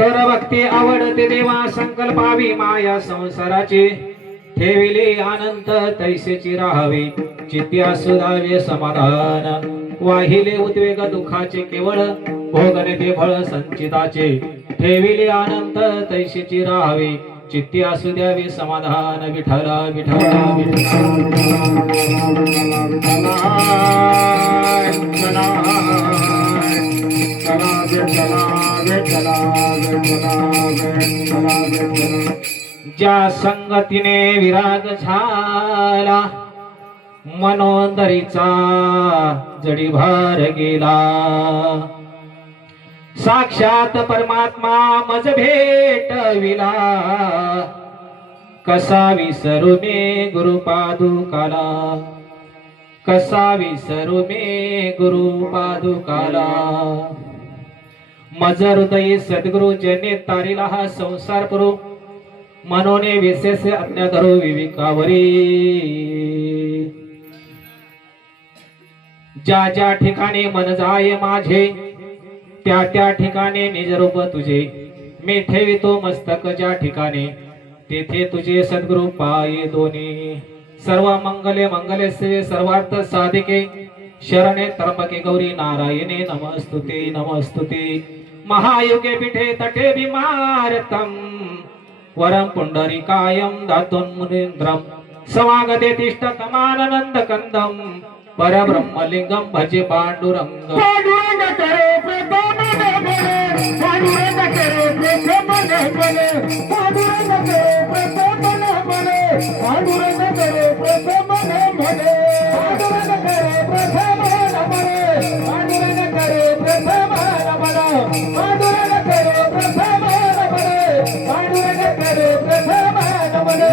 थोर भक्ती आवडते देवा संकल्पावी माया संसाराची ठेविले अनंत तैसेची राहावे चित्त्या सुधावे समाधान वाहिले उद्वेग दुःखाचे केवळ भोगणे ते फळ संचिताचे ठेविले अनंत तैसेची राहावे चित्त्या सुधावे समाधान विठला विठला ज्या संगतीने विराग झाला मनोंदरीचा जडी भार गेला साक्षात परमात्मा मज भेटविला कसा विसरू मे गुरुपादुकाला कसा विसरू मे गुरुपादुकाला मज हृदय सद्गुरु जने तारिला हा संसार पुरू मनोने विशेष अज्ञा धरो विविकावरी ज्या ज्या ठिकाणी मन जाय माझे त्या त्या ठिकाणी निज रूप तुझे मी ठेवितो मस्तक ज्या ठिकाणी तेथे तुझे सद्गुरु पाये दोन्ही सर्व मंगले मंगले सेवे सर्वार्थ साधिके शरणे त्र्यंबके गौरी नारायणे नमस्तुते नमस्तुते महायुगे पीठे तटे विमारतम वरम पुंडरीकायं दातोन्मुनीन्द्रं समागते तिष्ठतमानंद कंदम परब्रह्मलिंगम भजे पांडुरंग पांडुरंग करे प्रथमने बोले पांडुरंग करे प्रथमने बोले पांडुरंग करे प्रथमने बोले पांडुरंग करे प्रथमने बोले पांडुरंग करे प्रथमने बोले पांडुरंग करे प्रथमने बोले पांडुरंग करे प्रथमने बोले पांडुरंग करे प्रथमने बोले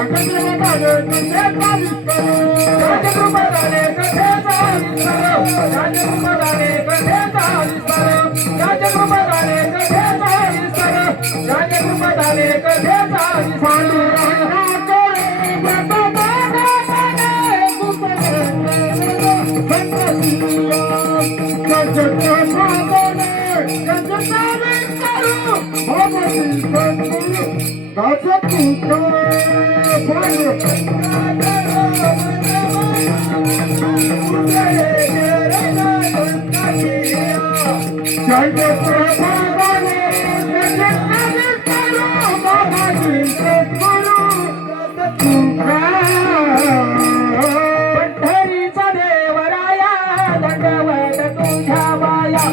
Thank you. राजकृपदाने कथेचा विस्तार राजकृपदाने कथेचा विस्तार राजकृपदाने कथेचा विस्तार राजकृपदाने कथेचा पंढरीचा देवराया दंडवत तुझ्या बाया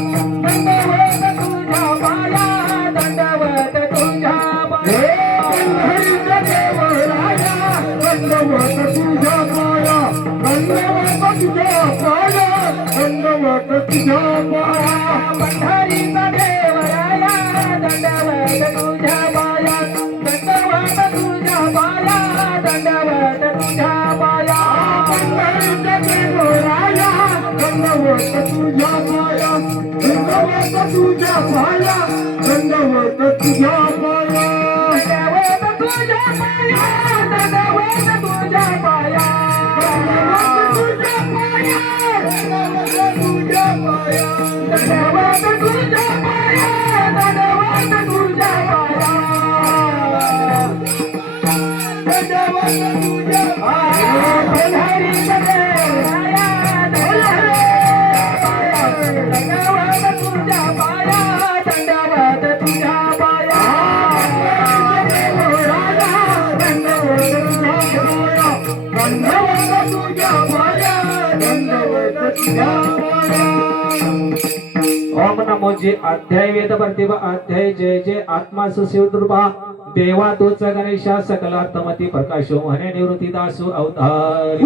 दंडवत तुझ्या बाया दंडवत तुझ्या बाया पंढरीचा देवराया दंडवत तुझ्या बाया दंडवत तुझ्या बाया दंडवत तुझ्या बाया पंढरीचा देवराया दंडवत तुझ्या बाया दंडवत तुझ्या बाया दंडवत तुझ्या बाया पंढरीचा देवराया दंडवत तुझ्या बाया दंडवत तुझ्या बाया दंडवत तुझ्या बाया दंडवत तुझ्या बाया दंडवत तुझ्या बाया दंडवत तुझ्या बाया दंडवत तुझ्या बाया दंडवत तुझ्या बाया दंडवत तुझ्या बाया दंडवत तुझ्या बाया पंढरीचा देवराया दंडवत तुझ्या बाया दंडवत तुझ्या बाया दंडवत तुझ्या बाया दंडवत तुझ्या बाया ओम नमो जे अध्याय वेद प्रतिभा अध्याय जय जय आत्मा सुशिवदुर्भा देवा तोच गणेशा सकलार्थमती प्रकाशो म्हणे निवृत्ती दासो अवतारी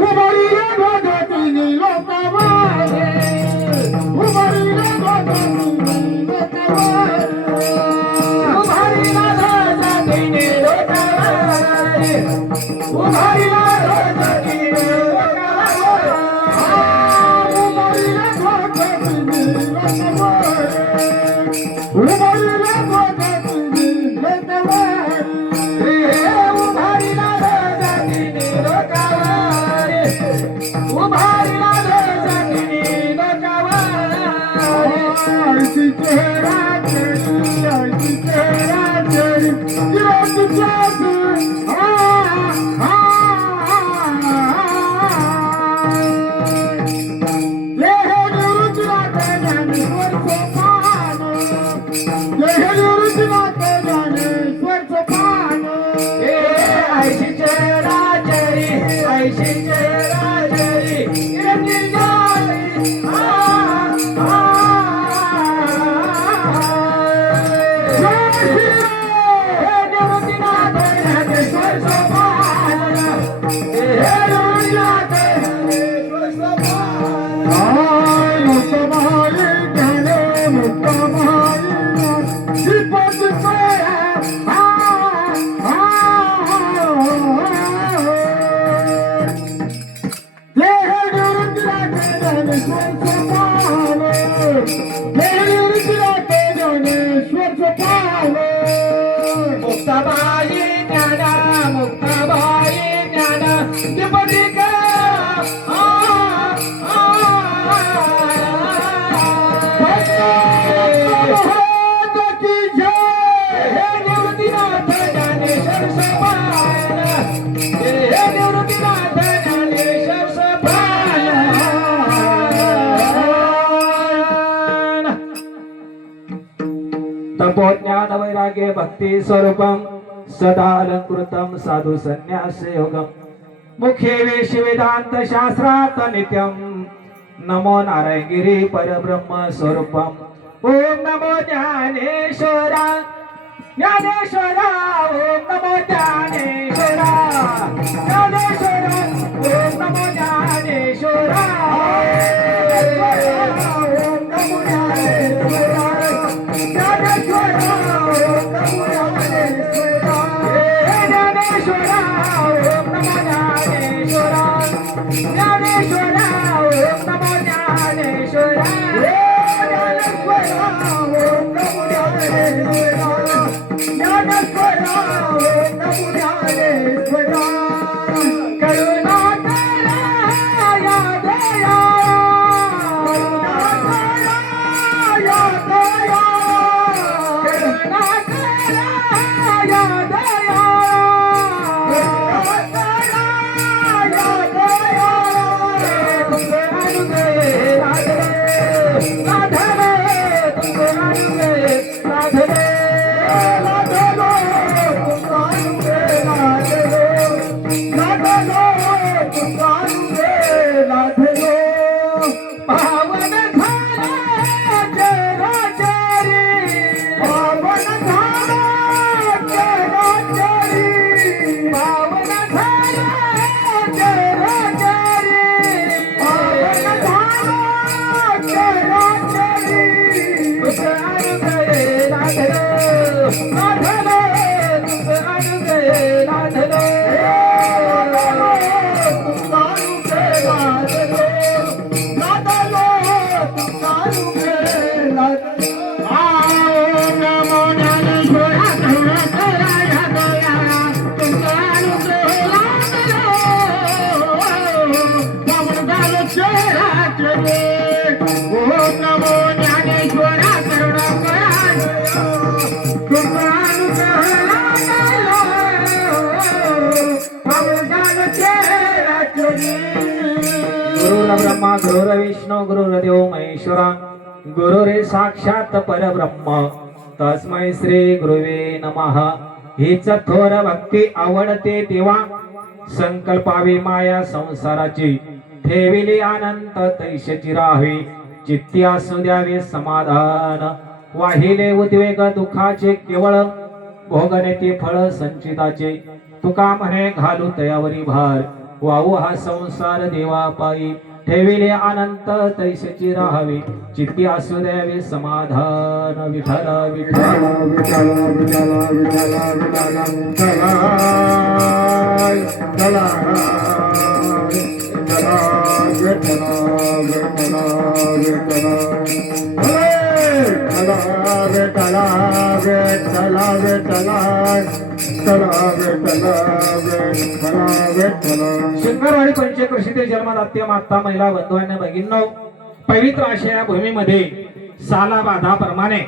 मुक्ताबाई ज्ञाना मुक्ताबाई ज्ञाना दिपदिका तपोज्ञान वैराग्य भक्ति स्वरूपम सदा अलंकृतम साधु संन्यास योगम मुख्य वेश वेदांत शास्त्रात नित्यम नमो नारायण गिरी परब्रह्म स्वरूपम ओम नमो ज्ञानेश्वरा ज्ञानेश्वरा ओम नमो ज्ञानेश्वरा ज्ञानेश्वरा ओम नमो ज्ञानेश्वरा ओम नमो ज्ञानेश्वरा ज्ञानेश्वरा ओम नमो ज्ञानेश्वरा ज्ञानेश्वरा ओम नमो लाधलो तुकारू रे लाधलो पावन झाला चराचरी पावन झाला चराचरी पावन झाला चराचरी पावन झाला चराचरी तुकारू रे लाधलो लाधलो तुकारू रे लाधलो गुरुर्ब्रह्मा गुरुर्विष्णू गुरुर्देव महेश्वरा गुरुरे साक्षात परब्रह्म तस्मै श्री गुरुवे नमः. हीच थोर भक्ती आवडते तेव्हा संकल्पावी माया संसाराची ठेविली अनंत तैशची राहावी चित्ती असू द्यावे समाधान वाहिले उद्वेग दुःखाचे केवळ भोगणे ते फळ संचिताचे तुका म्हणे घालू तयावरी भार वाहू हा संसार देवा पायी ठेविले अनंत तैशची राहावी चित्ती असू द्यावे समाधान विठ्ठल विठ्ठल विठ्ठल विठ्ठल शंकरवाडी पंचकृषीतील जन्मदात्य माता महिला बंधूंना भगिनींनो पवित्र अशा या भूमीमध्ये सालाबाधाप्रमाणे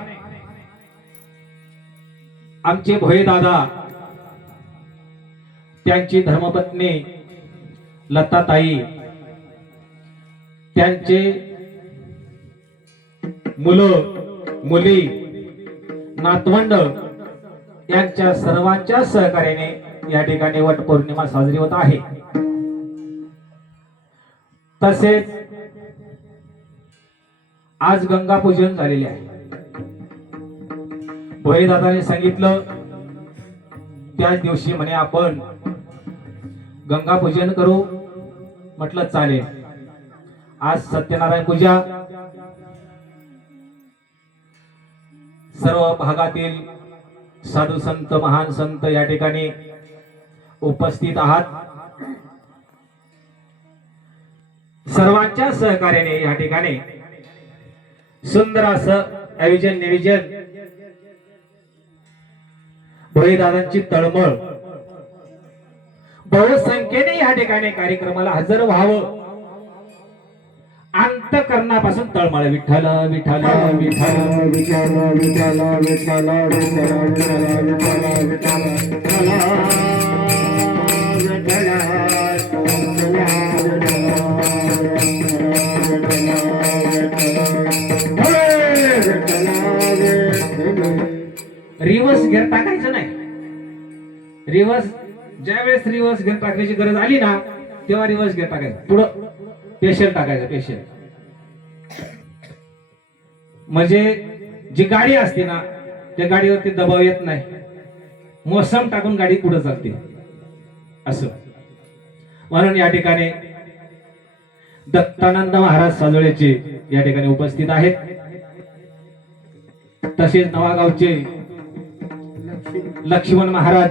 आमचे भोये दादा त्यांची धर्मपत्नी लताताई त्यांचे मुलं मुली नातवंड यांच्या सर्वांच्या सहकार्याने या ठिकाणी वट पौर्णिमा साजरी होत आहे. तसेच आज गंगा पूजन झालेले आहे. भोये दादाने सांगितलं त्याच दिवशी म्हणे आपण गंगा पूजन करू. म्हटलं चालेल. आज सत्यनारायण पूजा सर्व भागातील साधू संत महान संत या ठिकाणी उपस्थित आहात. सर्वांच्या सहकार्याने या ठिकाणी सुंदर असं आयोजन नियोजन भोये दादांची तळमळ बहुसंख्येने या ठिकाणी कार्यक्रमाला हजर व्हावं अंतःकरणापासून तळमळ विठ्ठल विठ्ठल विठ्ठल विठ्ठल विठ्ठल विठ्ठल विठ्ठल विठ्ठल रिवर्स गिअर टाकायचं नाही. रिवर्स ज्यावेळेस रिवर्स गिअर टाकायची गरज आली ना तेव्हा रिवर्स गिअर टाकायचं. पुढं पेशल टाकायचं. पेशल म्हणजे जी गाडी असते ना त्या गाडीवरती दबाव येत नाही. मोसम टाकून गाडी पुढे चालते असं. म्हणून या ठिकाणी दत्तानंद महाराज साजोळेचे या ठिकाणी उपस्थित आहेत. तसेच नवागावचे लक्ष्मण महाराज,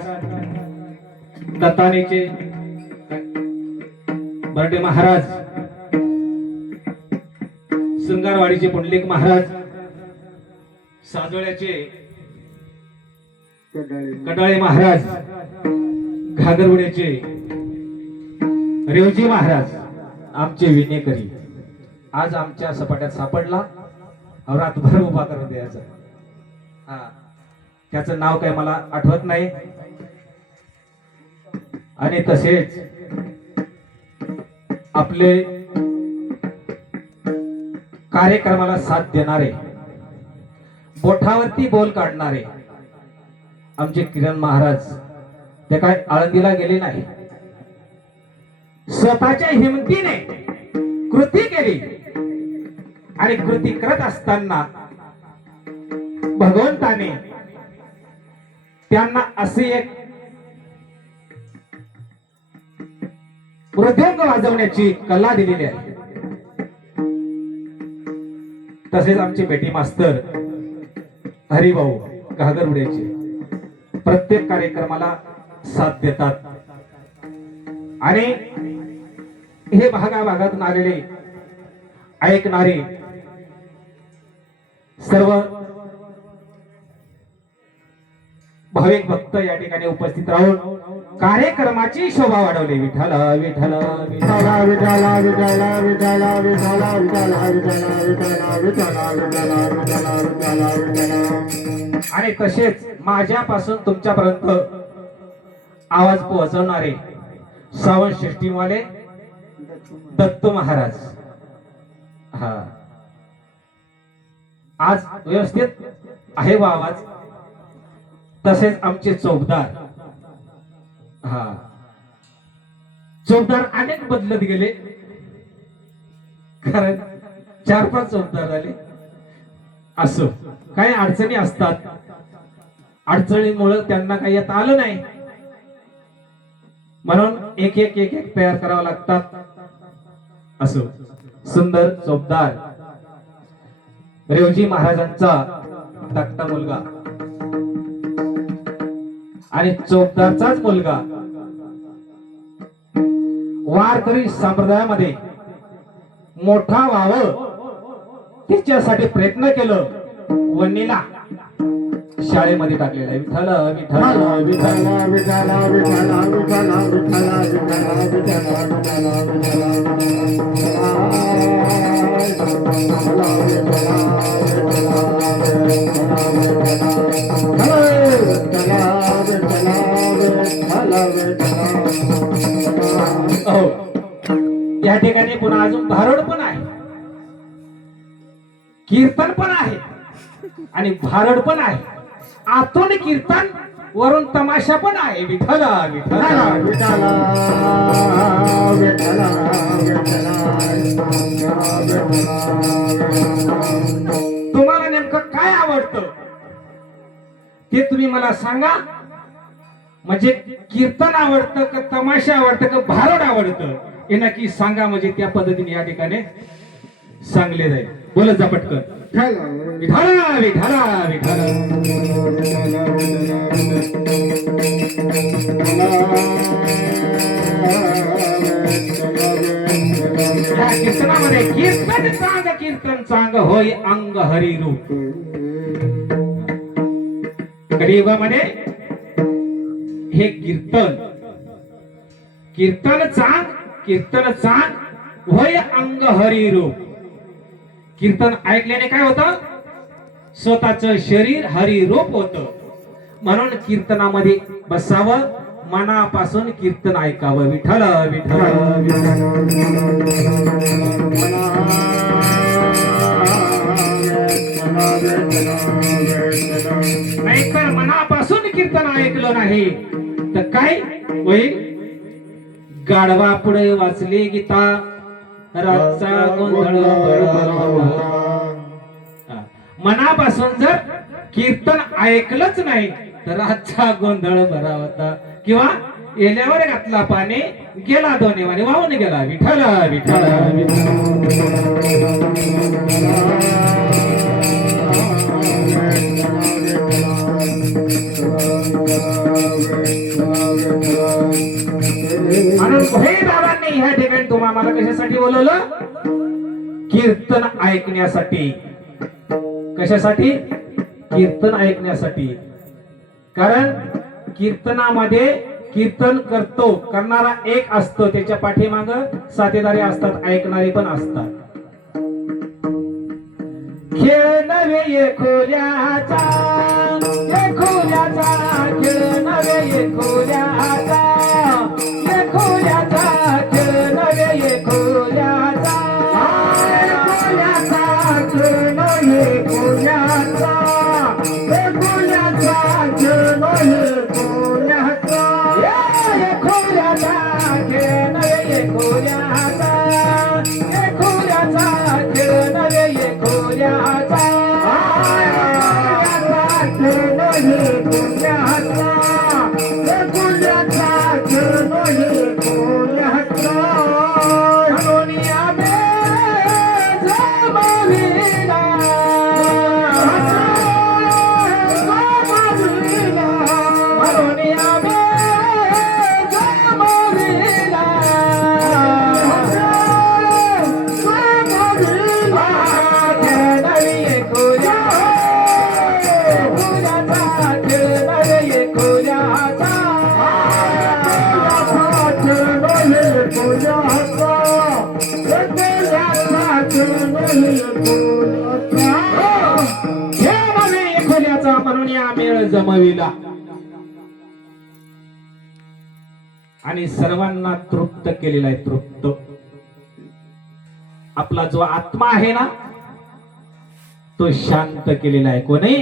दत्तानेचे बर्डे महाराज, शृंगारवाडीचे पुंडलिक महाराज, साजोळ्याचे कडाळे महाराज, घागरवड्याचे रेवजी महाराज आमचे विनेकरी आज आमच्या सपाट्यात सापडला. रातभर उभा करून द्यायचा. हा त्याचं नाव काय मला आठवत नाही. आणि तसेच आपले कार्यक्रमाला साथ देणारे, बोठावरती बोल काढणारे आमचे किरण महाराज, ते काय आळंदीला गेले नाही. स्वतःच्या हिमतीने कृती केली आणि कृती करत असताना भगवंताने त्यांना असे एक मृदंग वाजवण्याची कला दिलेली आहे. तसेच आमचे बेटी मास्तर हरिभाऊ घागरवड्याचे प्रत्येक कार्यक्रमाला साथ देतात आणि हे भागाभागातून आलेले ऐकणारे सर्व भाविक भक्त या ठिकाणी उपस्थित राहून कार्यक्रमाची शोभा वाढवली. विठ्ठल विठ्ठल विठ्ठल विठ्ठल विठ्ठल विठ्ठल विठ्ठल विठ्ठल. आणि तसेच माझ्यापासून तुमच्यापर्यंत आवाज पोहोचवणारे श्रावण षष्टीवाले दत्त महाराज. हा आज व्यवस्थित आहे वा आवाज. तसेच आमचे चौकदार. हा चौकदार अनेक बदलत गेले कारण 4-5 चौकदार झाले. असो काही अडचणी असतात. अडचणीमुळे त्यांना काही येता आलं नाही म्हणून एक एक एक एक तयार करावं लागतात. असो सुंदर चौकदार रेवजी महाराजांचा धाकटा मुलगा आणि चौकदारचाच मुलगा वारकरी संप्रदायामध्ये मोठा व्हावं त्याच्यासाठी प्रयत्न केलं. वन्नीला शाळेमध्ये टाकलेला आहे. विठ्ठल विठ्ठल विठ्ठल विठ्ठल विठ्ठल या ठिकाणी पुन्हा अजून भारुड पण आहे, कीर्तन पण आहे आणि भारड पण आहे. आतून कीर्तन वरून तमाशा पण आहे. विठ्ठल विठ्ठल विठ्ठल तुम्हाला नेमकं काय आवडतं ते तुम्ही मला सांगा. म्हणजे कीर्तन आवडतं का तमाशा आवडतं का भारड आवडतं हे नक्की सांगा. म्हणजे त्या पद्धतीने या ठिकाणी सांगले जाईल. बोलत जा पटकन. विठ्ठल विठ्ठल विठ्ठल. या कीर्तनामध्ये कीर्तन सांग होय अंग हरी रूप. कलियुगामध्ये हे कीर्तन चांग होय अंग हरी रूप. कीर्तन ऐकल्याने काय होतं? स्वतःच शरीर हरी रूप होतं. म्हणून कीर्तनामध्ये बसावं, मनापासून कीर्तन ऐकावं. विठ्ठल विठ्ठल नाहीतर मनापासून कीर्तन ऐकलं नाही तर काय होईल? गाढवा पुढे वाचली गीता रातचा गोंधळ. मनापासून जर कीर्तन ऐकलंच नाही तर रातचा गोंधळ बरा होता. किंवा येल्यावर घातला पाणी गेला दोन्ही वाणी वाहून गेला. विठ्ठल विठ्ठल म्हणून दादांनी ह्या ठिकाणी तुम्हाला मला कशासाठी बोलवलं? कीर्तन ऐकण्यासाठी. कशासाठी? कीर्तन ऐकण्यासाठी. कारण कीर्तनामध्ये कीर्तन करणारा एक असतो, त्याच्या पाठीमाग साथीदारी असतात, ऐकणारे पण असतात. खेळ नव्हे खोल्याचा खेळ नव्हे खोल्याचा खेळ नव्हे खोल्याचा खेळ नव्हे खोल्याचा खेळ नव्हे खोल्याचा एकोल्याचा एकोल्याचा खेळ नवे एकोल्याचा जमविला आणि सर्वांना तृप्त केलेला आहे. तृप्त आपला जो आत्मा आहे ना तो शांत केलेला आहे. कोणी?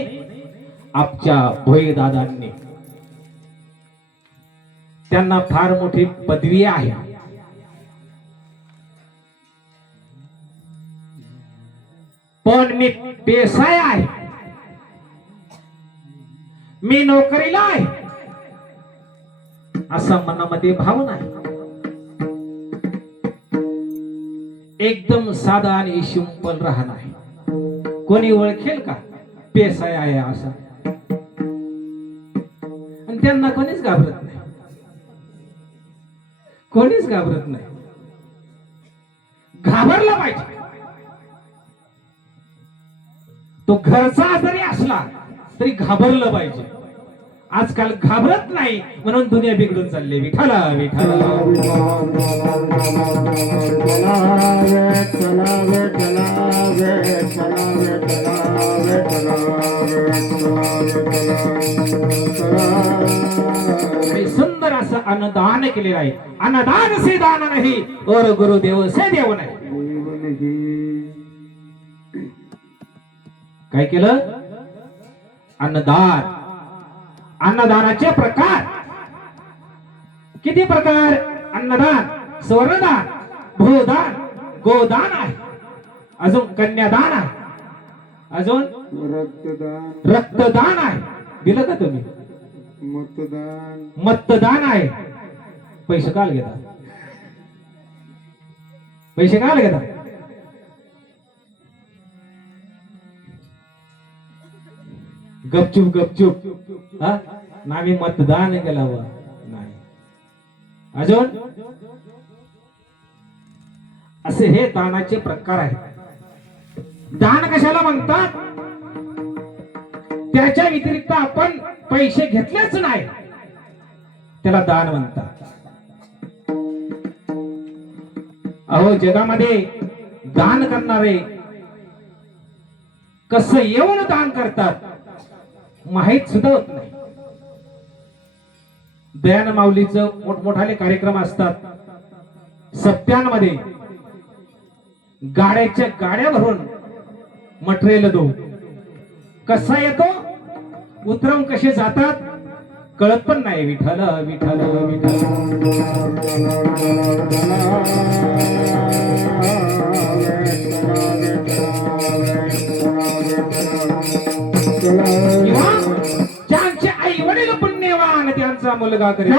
आपच्या भोई दादांनी. त्यांना फार मोठी पदवी आहे. पण मी पेशाय आहे, मी नोकरीला आहे असा मनामध्ये भाव नाही. एकदम साधा आणि सिंपल राहणं आहे. कोणी ओळखेल का पेशाय आहे असा? आणि त्यांना कोणीच घाबरत नाही. कोणीच घाबरत नाही. घाबरला पाहिजे. तो घरचा जरी असला तरी घाबरलं पाहिजे. आजकाल घाबरत नाही म्हणून दुनिया बिघडून चालली. विठाला विठाला सुंदर असं अन्नदान केलेलं आहे. अन्नदान से दान नाही और गुरुदेव से देव नाही. काय केलं? अन्नदान. अन्नदानाचे प्रकार किती प्रकार? अन्नदान, स्वर्णदान, भूदान, गोदान आहे. अजून कन्यादान आहे. अजून रक्तदान आहे. दिलं का तुम्ही? मतदान आहे. पैसे काल घेता? पैसे काल घेता? गपचूप गपचूप नामी मतदान केला व नाही. अजून असे हे दानाचे प्रकार आहेत. दान कशाला म्हणतात? त्याच्या व्यतिरिक्त आपण पैसे घेतलेच नाही त्याला दान म्हणतात. अहो जगामध्ये दान करणारे कसं येऊन दान करतात माहित सुद्धा होत नाही. दयान माऊलीचं मोठमोठाले कार्यक्रम असतात. सप्त्यांमध्ये गाड्याच्या गाड्या भरून मटेरियल दो. कसा येतो उतरवून कसे जातात कळत पण नाही. विठ्ठल विठ्ठल विठ्ठल ज्यांचे आई वडील पुण्यवान त्यांचा मुलगा करीत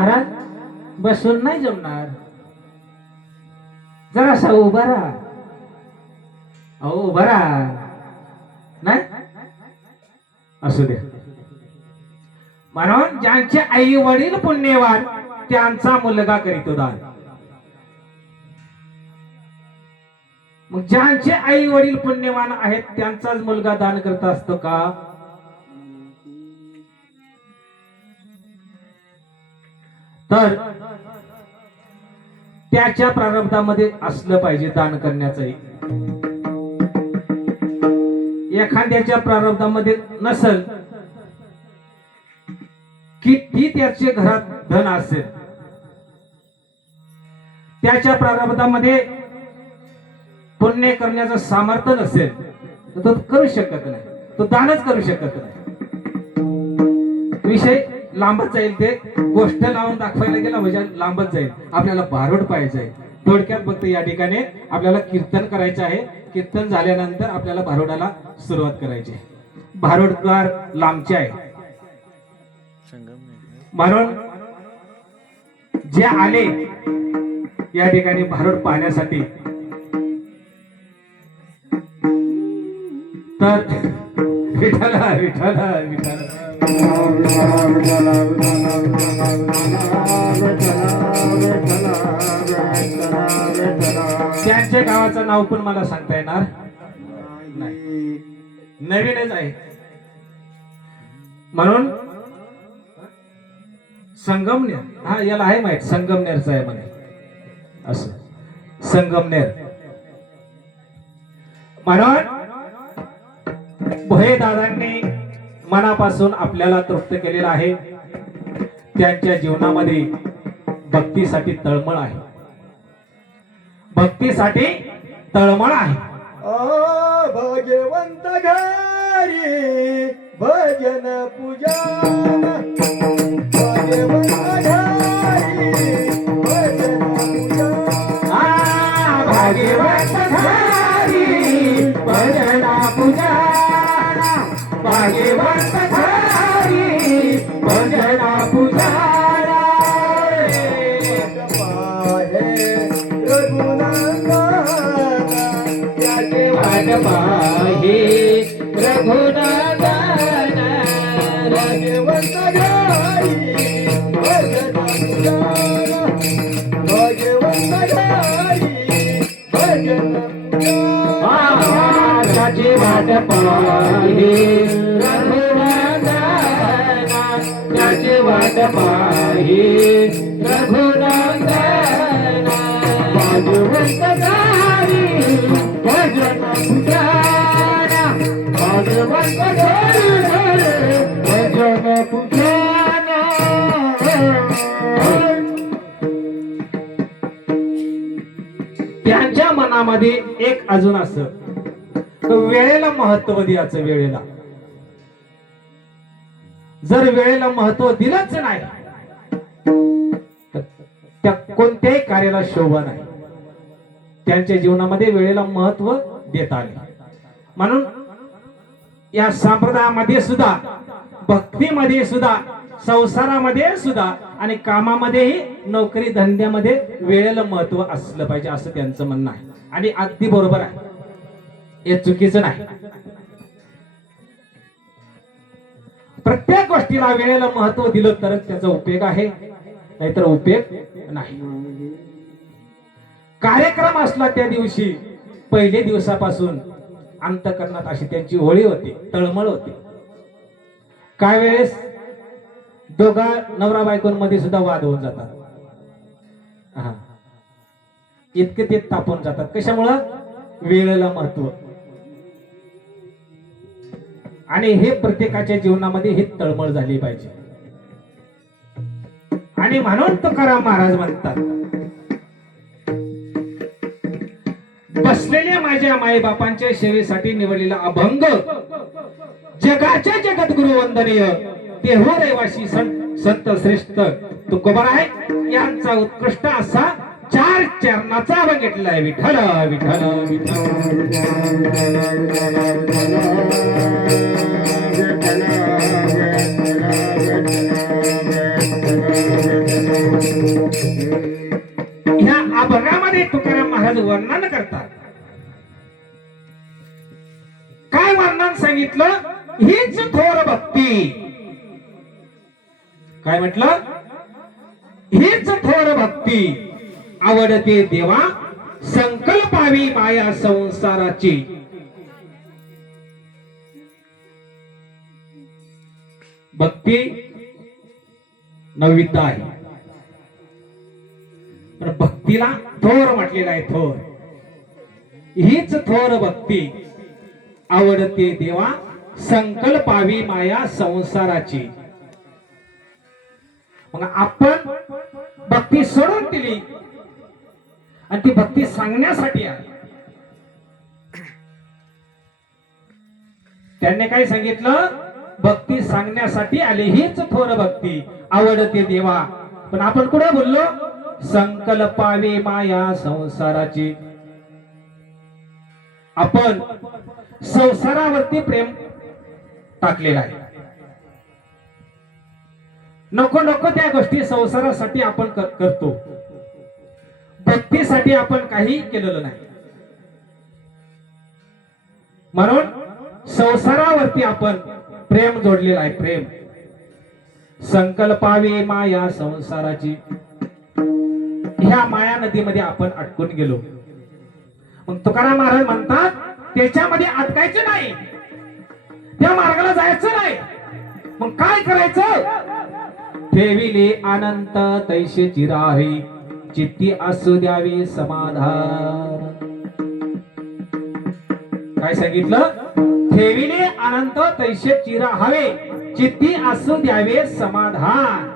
महाराज बसून नाही जमणार, जरासा उभा राहा. अहो उभा राहा. नाही असू दे. म्हणून ज्यांचे आई वडील पुण्यवान त्यांचा मुलगा करीतो दान. मग ज्यांचे आई वडील पुण्यवान आहेत त्यांचाच मुलगा दान करत असतो का? तर त्याच्या प्रारब्धामध्ये असलं पाहिजे दान करण्याचंही. एखाद्याच्या प्रारब्धामध्ये नसल, किती त्याचे घरात धन असेल, त्याच्या प्रारब्धामध्ये पुण्य करण्याचं सामर्थ्य नसेल तर तो करू शकत नाही, तो दानच करू शकत नाही. विषय लांबच जाईल. ते गोष्ट लावून दाखवायला गेला म्हणजे लांबच जाईल. आपल्याला भारूड पाहिजे. थोडक्यात फक्त या ठिकाणी आपल्याला कीर्तन करायचं आहे. कीर्तन झाल्यानंतर आपल्याला भारूडाला सुरुवात करायची आहे. भारूडकार लांबचे आहे म्हणून जे आले या ठिकाणी भारूड पाहण्यासाठी, तर विठाला विठाला विठाला त्यांच्या गावाचं नाव पण मला सांगता येणार नाही, नवीनच आहे. म्हणून संगमनेर, हा याला आहे माहित, संगमनेरचं आहे म्हणे. असं संगमनेर. म्हणून भोये दादांनी मनापासून आपल्याला तृप्त केलेला आहे. त्यांच्या जीवनामध्ये भक्तीसाठी तळमळ आहे, भक्तीसाठी तळमळ आहे. भाग्यवंत घरी भजन पूजा, भाग्यवंत घरी भजन पूजा, भाग्यवंत घरी भजन पूजा, भाग्यवंत घरी भजन पूजा. वाट पाहे रघुनाथन, भाग्यवंत घरी भजन पूजा, भाग्यवंत घरी भजन पूजा. त्याची वाट पाहे रघुनाथन, त्याची वाट पाहे रघुनाथन. भाग्यवंत घरी भजन पूजा, भाग्यवंत घरी भजन पूजा. त्यांच्या मनामध्ये एक अजून असं, वेळेला महत्व द्यायचं. वेळेला जर वेळेला महत्व दिलंच नाही तर त्या कोणत्याही कार्याला शोभा नाही. त्यांच्या जीवनामध्ये वेळेला महत्व देता आले. म्हणून या संप्रदायामध्ये सुद्धा, भक्तीमध्ये सुद्धा, संसारामध्ये सुद्धा आणि कामामध्येही, नोकरी धंद्यामध्ये वेळेला महत्व असलं पाहिजे असं त्यांचं म्हणणं आहे. आणि अगदी बरोबर आहे, हे चुकीचं नाही. प्रत्येक गोष्टीला वेळेला महत्व दिलं तरच त्याचा उपयोग आहे, नाहीतर उपयोग नाही. कार्यक्रम असला त्या दिवशी पहिल्या दिवसापासून अंतःकरणात अशी त्यांची होळी होती, तळमळ होती. काय वेळेस दोघा नवरा बायकोंमध्ये सुद्धा वाद होऊन जातात. इतके ते तापून जातात. कशामुळं? वेळेला महत्व. आणि हे प्रत्येकाच्या जीवनामध्ये ही तळमळ झाली पाहिजे. आणि म्हणून तुकाराम महाराज म्हणतात, बसलेल्या माझ्या मायबापांच्या सेवेसाठी निवडलेला अभंग जगाच्या जगत गुरु वंदनीय देहो रहिवासी संत श्रेष्ठ तुकोबाराय यांचा उत्कृष्ट असा 4 चरणाचा अभंग घेतला आहे. विठ्ठल विठ्ठल विठ्ठल सांगितलं हीच थोर भक्ती. काय म्हटलं? हीच थोर भक्ती आवडते देवा संकल्पावी माया संसाराची. भक्ती नवविद्या आहे, पण भक्तीला थोर म्हटलेला आहे. थोर हीच थोर भक्ती आवडते देवा संकल्पावी माया संसाराची. मग आपण भक्ती सोडून दिली आणि ती भक्ती सांगण्यासाठी आहे. त्यांनी काय सांगितलं? भक्ती सांगण्यासाठी आले. हीच थोर भक्ती आवडते देवा. पण आपण कुठे बोललो? संकल्पावे माया संसाराची. आपण संसारावरती प्रेम टाकलेला आहे. नको नको त्या गोष्टी संसारासाठी आपण करतो. भक्तीसाठी आपण काही केलेलं नाही. म्हणून संसारावरती आपण प्रेम जोडलेलं आहे. प्रेम संकल्पावे माया संसाराची. ह्या माया नदीमध्ये आपण अटकून गेलो. मग तुकाराम महाराज म्हणतात त्याच्यामध्ये अटकायचं नाही, त्या मार्गाला जायचं नाही. मग काय करायचं? ठेविले अनंत तैसे चिराहे चित्ती असू द्यावे समाधान. काय सांगितलं? ठेविले अनंत तैसे चिरा हवे चित्ती असू द्यावे समाधान.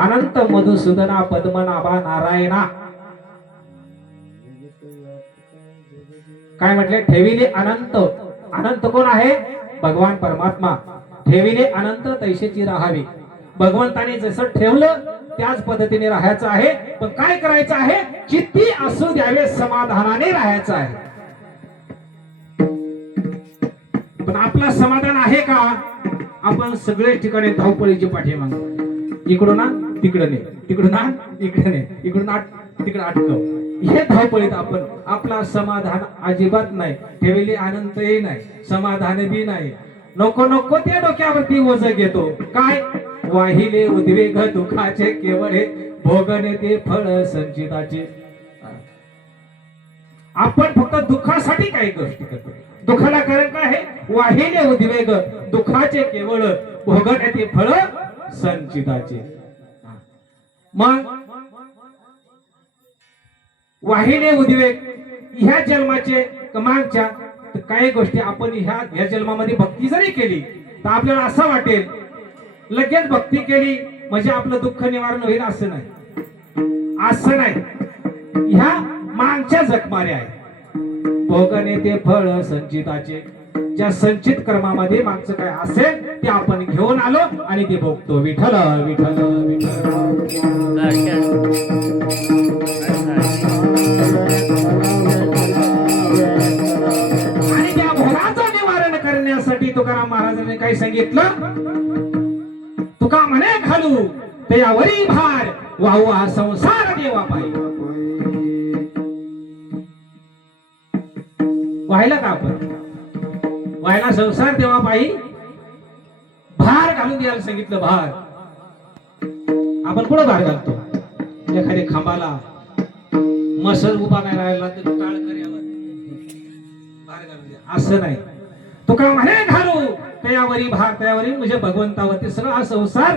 अनंत मधुसूदना पद्मनाभा नारायणा. काय म्हटले? ठेविले अनंत. अनंत कोण आहे? भगवान परमात्मा. ठेविले अनंत तैसेची राहावी. भगवंताने जसं ठेवलं त्याच पद्धतीने राहायचं आहे. पण काय करायचं आहे? चित्ती असू द्यावे समाधानाने राहायचं आहे. पण आपलं समाधान आहे का? आपण सगळे ठिकाणी धावपळीची पाठी मागतो. इकडून ना तिकडे नाही, तिकडून ना इकडे नाही, इकडून तिकडे अटकव. हे धावपळीत आपण आपला समाधान अजिबात नाही. ठेवले आनंदही नाही, समाधान बी नाही. नको नको त्या डोक्यावरती ओझ घेतो. काय? वाहिले उद्वेग दुःखाचे केवळे भोगणे ते फळ संचिताचे. आपण फक्त दुःखासाठी काही गोष्टी करतो. दुःखाला कारण काय आहे? वाहिले उद्वेग दुःखाचे केवळ भोगणे ते फळ संचिताचे. मग वाहिले उद्वेग ह्या जन्माचे कमांच्या काही गोष्टी आपण ह्या जन्मामध्ये भक्ती जरी केली तर आपल्याला असं वाटेल लगेच भक्ती केली म्हणजे आपलं दुःख निवारण होईल. असं नाही, असं नाही. ह्या मागच्या जखमाऱ्या आहेत. भोगणे ते फळ संचिताचे. ज्या संचित कर्मामध्ये मागचं काय असेल ते आपण घेऊन आलो आणि ते भोगतो. विठ्ठल विठ्ठल विठ्ठल. आणि त्या भोगाचं निवारण करण्यासाठी तुकाराम महाराजांनी काय सांगितलं? तुका म्हणे घालू त्यावरी भार वाहू हा संसार देवा पाहिजे. व्हायला का आपण? व्हायला संसार देवा पाहिजे. भार घालून द्यायला सांगितलं. भार आपण कुठं भार घालतो? एखाद्या खांबाला मसल उभा नाही राहिला तर टाळ कर्यावर भार घालून द्या. असं नाही. तुका म्हणे घालू त्यावरी भार. त्यावरी म्हणजे भगवंतावरती सगळं हा संसार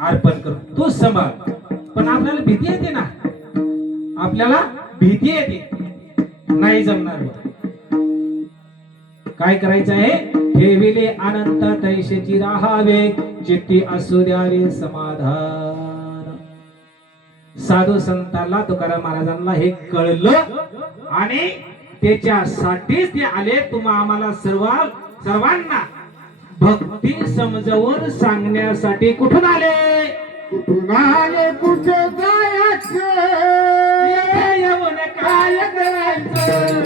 अर्पण कर. तू सांभाळ. पण आपल्याला भीती येते ना. आपल्याला भीती येते. नाही जमणार. काय करायचं आहे? ठेविले अनंत तैसेची राहावे चित्ती असू द्यावे समाधान. साधू संतांना तुकाराम महाराजांना हे कळलं आणि त्याच्यासाठीच ते आले. तुम्हा आम्हाला सर्वांना भक्ती समजावून सांगण्यासाठी. कुठून आले? कुठून आले? कुठे जायचं? येऊन काय करायचं?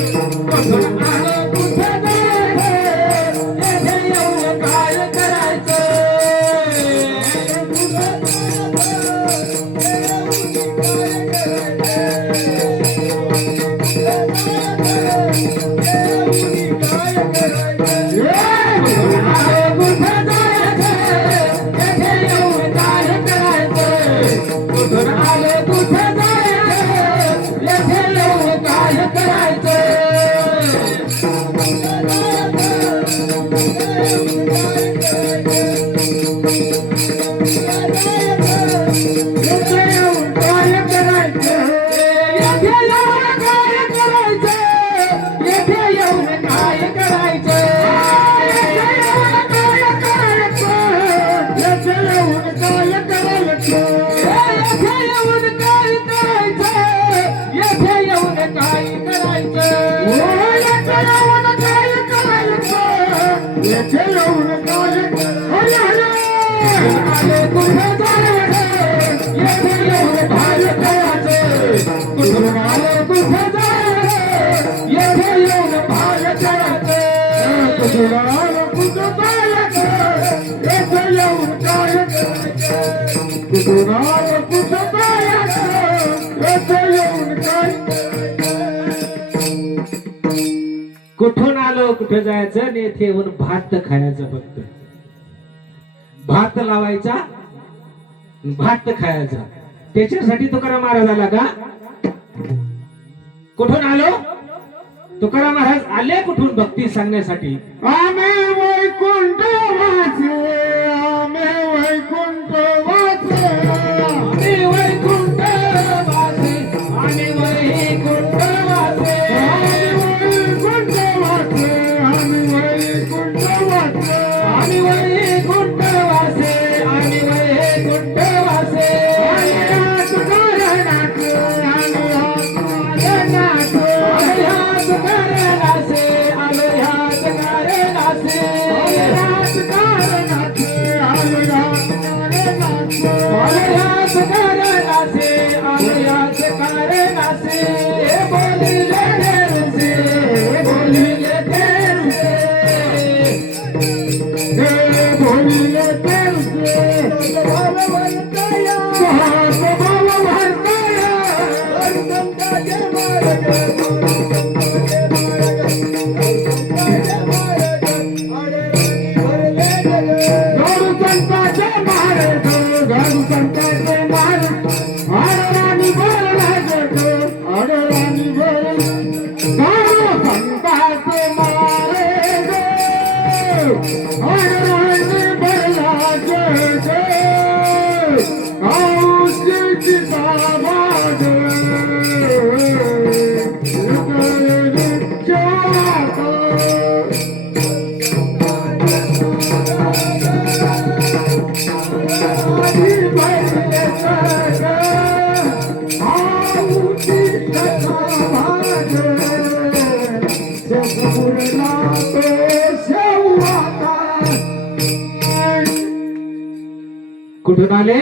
कुठून आले? कुठे जायचं? येऊन काय करायचं? कुठे येथे येऊन काय हरे हरे आले कुठे जायचे येथे येऊन भाल खेळायचे कुठून आले कुठे जायचे येथे येऊन भाल खेळायचे कुठून आलं कुठं जायचं येथे येऊन काय कुठून आलं कुठं जायचं येथे येऊन काय कुठून आलो कुठे जायचं आणि येथे येऊन भात खायचं फक्त भात लावायचा भात खायचा त्याच्यासाठी तुकाराम महाराज आला का कुठून आलो तुकाराम महाराज आले कुठून भक्ती सांगण्यासाठी आम्ही वैकुंठवासी आम्ही वैकुंठवासी आम्ही वैकुंठवासी आम्ही वैकुंठवासी आम्ही वैकुंठवासी आम्ही वैकुंठवासी आम्ही वैकुंठवासी कुठून आले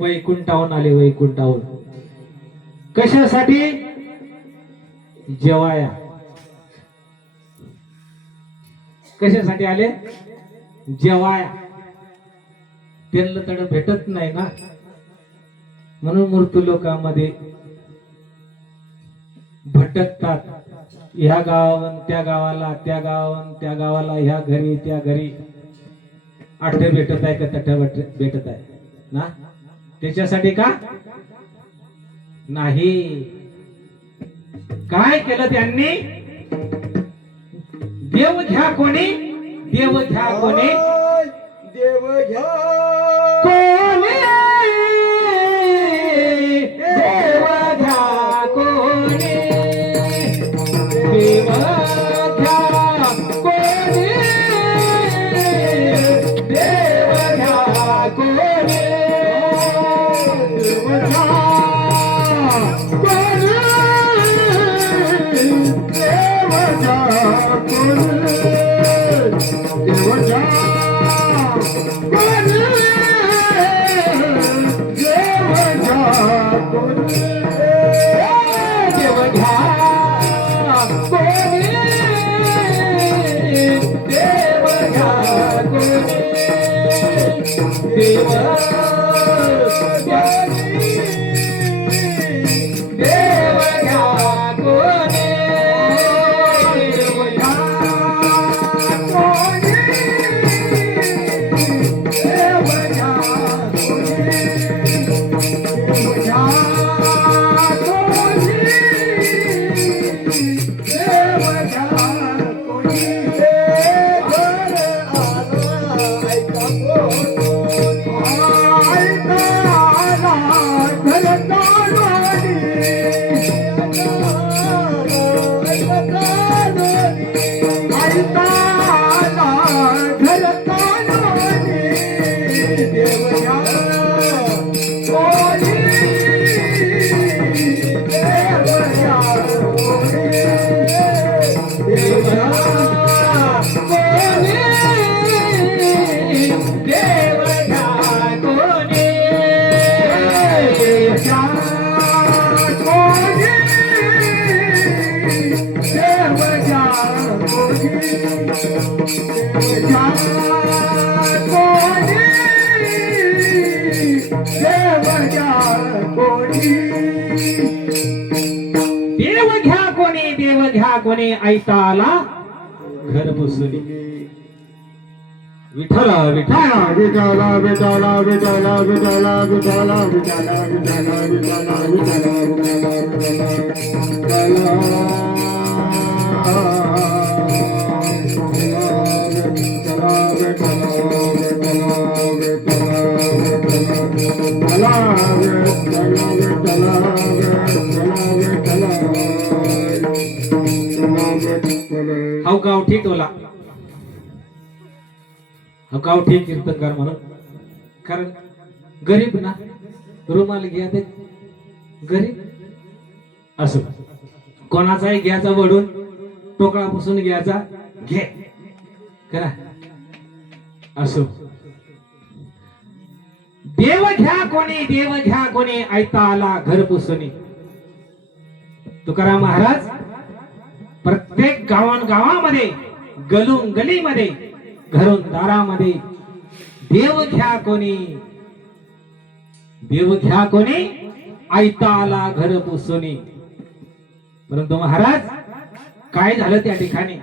वैकुंठाहून आले वैकुंठाहून कशासाठी जेवाया कशासाठी आले जेवाया त्यांना तड भेटत नाही ना म्हणून मृत्यू लोकांमध्ये भटकतात ह्या गावावरून त्या गावाला त्या गावावरून त्या गावाला ह्या घरी त्या घरी आठ भेटत आहे का तठ भेटत आहे ना त्याच्यासाठी का नाही काय केलं त्यांनी देव घ्या कोणी देव घ्या कोणी देव घ्या कोणी देव घ्या कोणी देव घ्या कोणी देव घ्या कोणी कोणी देव घ्या कोणी देव घ्या कोणी, देव घ्या कोणी, ऐता आला घर बसुनी. विठ्ठल विठ्ठल विठाला विठाला विठाला विठाला विठाला विठाला विठाला विठाला हाव गावठी टोला, गावठी कीर्तनकार म्हणून. कारण गरीब ना, रुमाल घ्या ते गरीब असो, कोणाचाही घ्यायचा वडून, टोकळा पुसून घ्यायचा घे करा असो. देव घ्या कोणी, देव घ्या कोणी, ऐता आला घर पुसुनी. तुकाराम महाराज प्रत्येक गावांगावामध्ये, गलून गलीमध्ये, घरून दारामध्ये देव घ्या कोणी, देव घ्या कोणी, ऐता आला घर पुसुनी. परंतु महाराज काय झालं त्या ठिकाणी,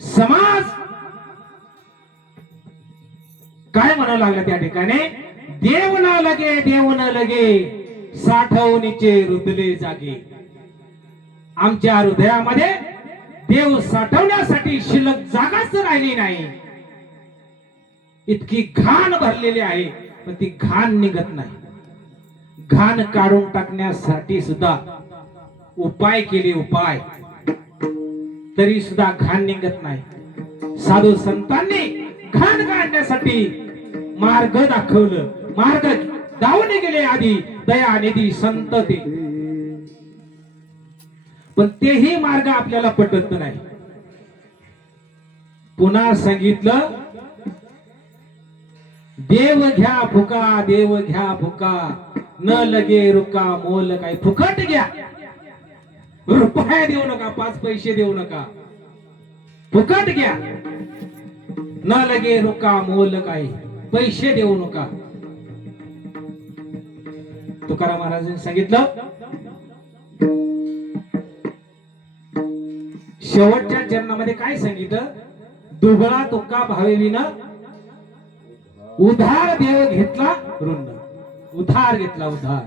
समाज काय म्हणू लागला त्या ठिकाणी, देव न लगे, देव न लगे, साठवणीचे रुतले जागे. आमच्या हृदयामध्ये देव साठवण्यासाठी शिल्लक जागाच राहिली नाही. इतकी घाण भरलेली आहे, पण ती घाण निघत नाही. घाण काढून टाकण्यासाठी सुद्धा उपाय केले, उपाय, तरी सुद्धा घाण निघत नाही. साधू संतांनी घाण काढण्यासाठी मार्ग दाखवलं, मार्ग धावून गेले आधी दयानिधी संत ते, पण तेही मार्ग आपल्याला पटत नाही. पुन्हा सांगितलं, देव घ्या फुका, देव घ्या फुका, न लगे रुका मोल काय. फुकट घ्या, रुपये देऊ नका, 5 पैसे देऊ नका, फुकट घ्या. न लगे रुका मोल काय, पैसे देऊ नका. तुकाराम महाराजांनी सांगितलं, शेवटच्या चरणामध्ये काय सांगितलं, दुबळा तुका भावेविना उधार देव घेतला रुंड. उधार घेतला, उधार,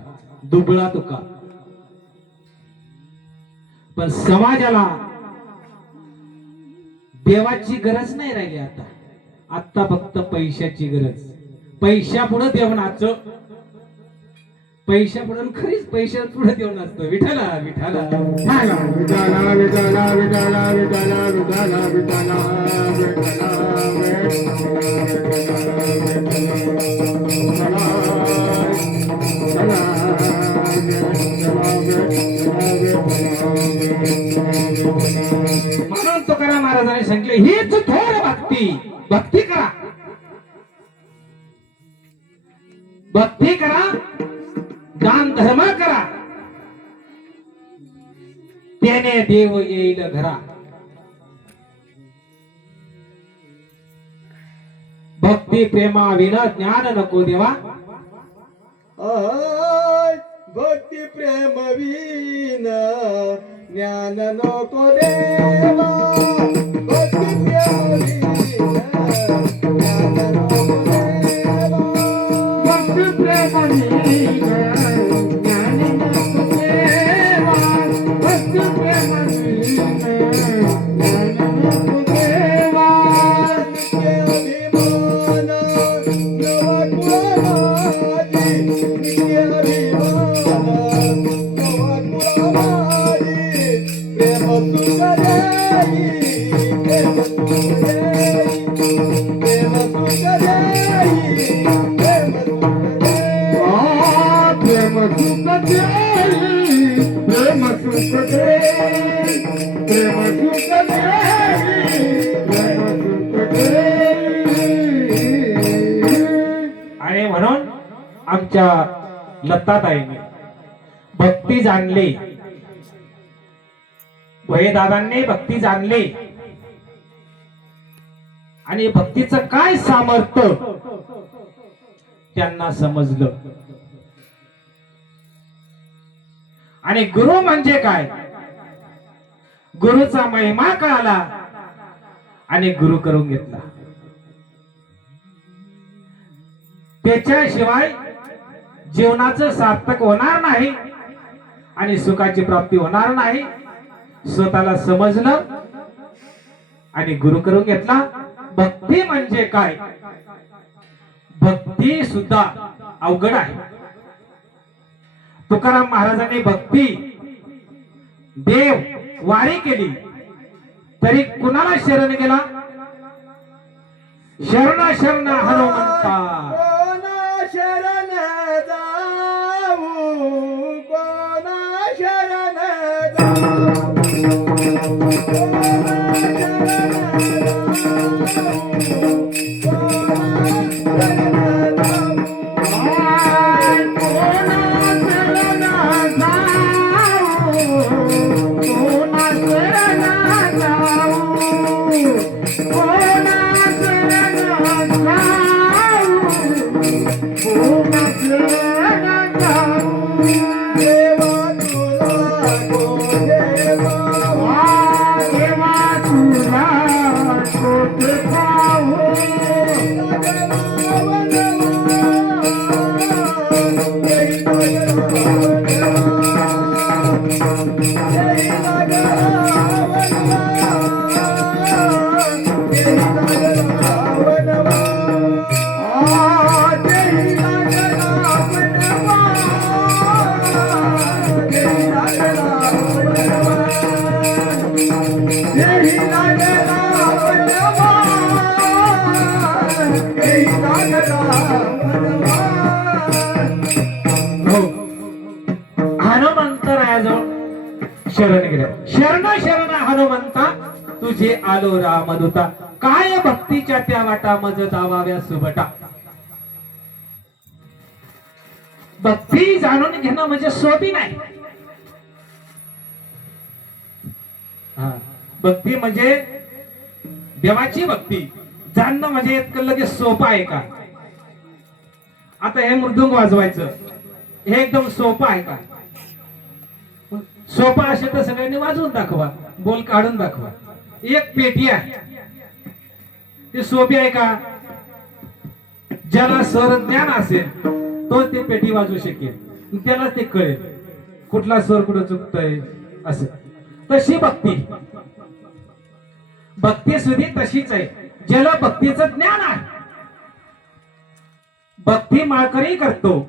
दुबळा तुका. पण समाजाला देवाची गरज नाही राहिली आता. आता फक्त पैशाची गरज. पैशा पुढे देव नाच, पैशा पुढे, खरीच पैशा पुढे देव नाचतो. विठाला विठाला विठाला विठाला विठाला विठाला विठाला विठाला विठाला म्हणून तुकाराम महाराजांनी सांगितले, हीच थोर भक्ती. भक्ती करा, भक्ती करा, दान धर्म करा, त्याने देव येईल घरा. भक्ती प्रेमा विना ज्ञान नको देवा. भक्ती प्रेम विना ज्ञान नको देवा. भक्ती प्रेम विना ज्ञान नको देवा. भक्ती प्रेम विना ज्ञान नको देवा. भक्ती प्रेम विना ज्ञान नको देवा. नित्य अभिमान नवा कुळावादी. नित्य अभिमान नवा कुळावादी. प्रेम सुख देई, प्रेम सुख देई, प्रेम सुख देई, प्रेम सुख देई. प्रेम सुख देई, प्रेम सुख देई, प्रेम सुख देई, प्रेम सुख देई. आणि म्हणून आमच्या लताताईने भक्ती जाणली, भयदादांनी भक्ती जाणली. आणि भक्तीचं काय सामर्थ्य त्यांना समजलं. आणि गुरु म्हणजे काय, गुरुचा महिमा कळाला आणि गुरु करून घेतला. त्याच्याशिवाय जीवनाचं सार्थक होणार नाही आणि सुखाची प्राप्ती होणार नाही. स्वतःला समजलं आणि गुरु करून घेतला. भक्ती म्हणजे काय, भक्ती सुद्धा अवघड आहे. तुकाराम महाराजांनी भक्ती देव वारी केली तरी कुणाला शरण गेला, शरण शरण हनुमंता. कोणा शरण जाऊ, कोणा शरण जाऊ, कोणा शरण गेल्या. शरण शरण हनुमंता तुझे आलो रामदूता. काय भक्तीच्या त्या वाटा मज दावाव्या सुबटा. भक्ती जाणून घेणं म्हणजे सोपी नाही. भक्ती म्हणजे देवाची भक्ती जाणणं म्हणजे इतकं लगेच सोपं आहे का. आता हे मृदुंग वाजवायचं हे एकदम सोपं आहे का. सोपा असेल तर सगळ्यांनी वाजवून दाखवा, बोल काढून दाखवा. एक पेटी आहे ती सोपी आहे का. ज्याला स्वर ज्ञान असेल तो ती पेटी वाजवू शकेल, त्याला ते कळेल कुठला स्वर कुठं चुकतोय असं. तशी भक्ती, भक्ती सुद्धा तशीच आहे. ज्याला भक्तीचं ज्ञान आहे, भक्ती माळकरी करतो,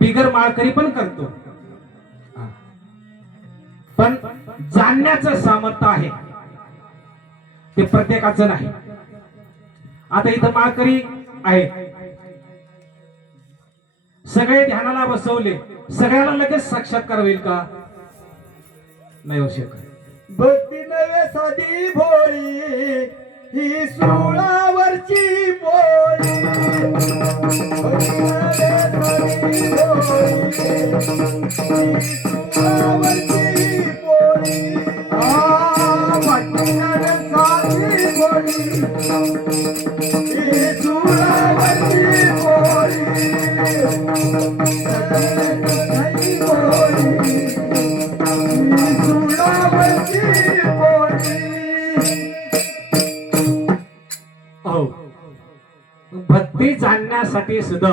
बिगर माळकरी पण करतो, पण जाणण्याचं सामर्थ्य आहे ते प्रत्येकाचं नाही. आता इथं माळकरी आहे, सगळे ध्यानाला बसवले, सगळ्याला लगेच साक्षात्कार होईल का, नाही होऊ शकत. भक्ती नव्हे साधी भोळी ही सुळावरची पोळी. भक्ती नव्हे साधी भोळी ही सुळावरची पोळी. भक्ती नव्हे साधी भोळी ही सुळावरची पोळी. नाही भोळी भक्ती जाणण्यासाठी सुद्धा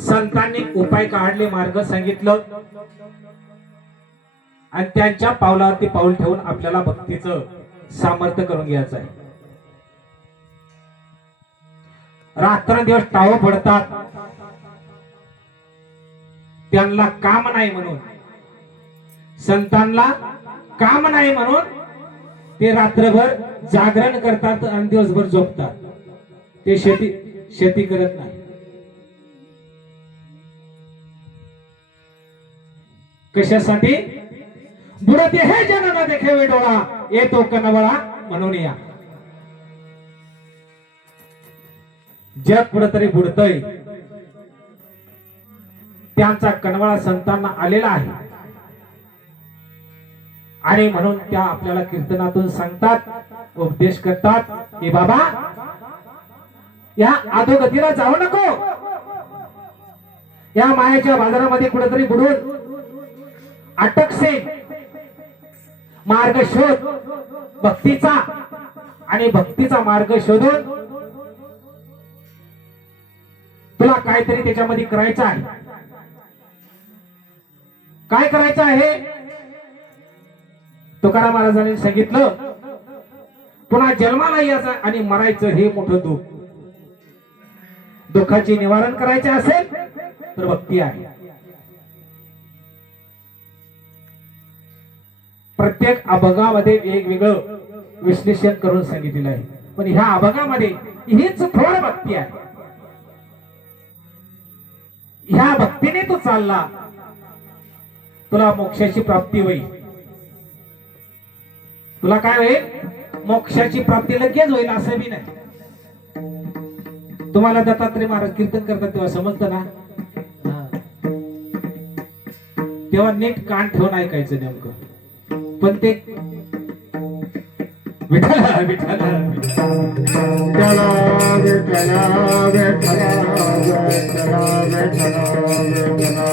संतांनी उपाय काढले, मार्ग सांगितलं आणि त्यांच्या पावलावरती पाऊल ठेवून आपल्याला भक्तीचं सामर्थ्य करून घ्यायचं आहे. रात्रंदिवस टाव पडतात, त्यांना काम नाही म्हणून, संतांना काम नाही म्हणून ते रात्रभर जागरण करतात आणि दिवसभर झोपतात. ते शेती करत नाही. कशासाठी. बुडते हे जन न देखे डोळा, येतो कनवळा म्हणून या. जग कुठंतरी बुडतय, त्यांचा कनवळा संतांना आलेला आहे. आणि म्हणून त्या आपल्याला कीर्तनातून सांगतात, उपदेश करतात की बाबा या अधोगतीला जाऊ नको, या मायाच्या बाजारामध्ये कुठेतरी बुडून अटकशील, मार्ग शोध भक्तीचा, आणि भक्तीचा मार्ग शोधून तुला काहीतरी त्याच्यामध्ये करायचं आहे. काय करायचं आहे? तुकाराम महाराजांनी सांगितलं, पुन्हा जन्माला यायचं आणि मरायचं हे मोठं दुःख. दुःखाचे निवारण करायचे असेल तर भक्ती आहे. प्रत्येक अभंगामध्ये वेगवेगळं विश्लेषण करून सांगितलेलं आहे, पण ह्या अभंगामध्ये हीच थोड भक्ती आहे. ह्या भक्तीने तू चालला, तुला मोक्षाची प्राप्ती होईल. तुला काय होईल? मोक्षाची प्राप्ती लगेच होईल असं बी नाही. तुम्हाला दत्तात्रय महाराज कीर्तन करतात तेव्हा समजतं ना, तेव्हा नीट कान ठेवून ऐकायचं नेमकं. पण ते विठ्ठला विठ्ठला विठ्ठला विठ्ठला विठ्ठला विठ्ठला विठ्ठला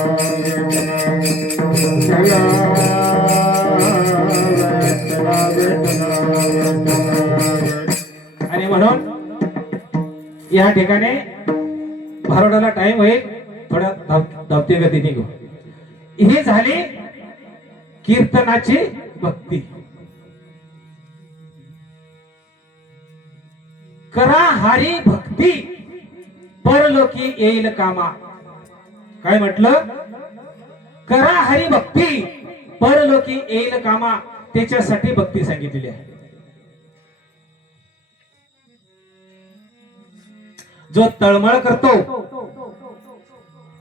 आणि म्हणून या ठिकाणी भारोडाला टाइम होईल, थोड्या धावते गती निघू. ही झाली कीर्तनाची भक्ती. करा हरी भक्ती परलोकी येईल कामा. काय म्हटलं? करा हरी भक्ती परलोकी येईल कामा. त्याच्यासाठी भक्ती सांगितलेली आहे. जो तळमळ करतो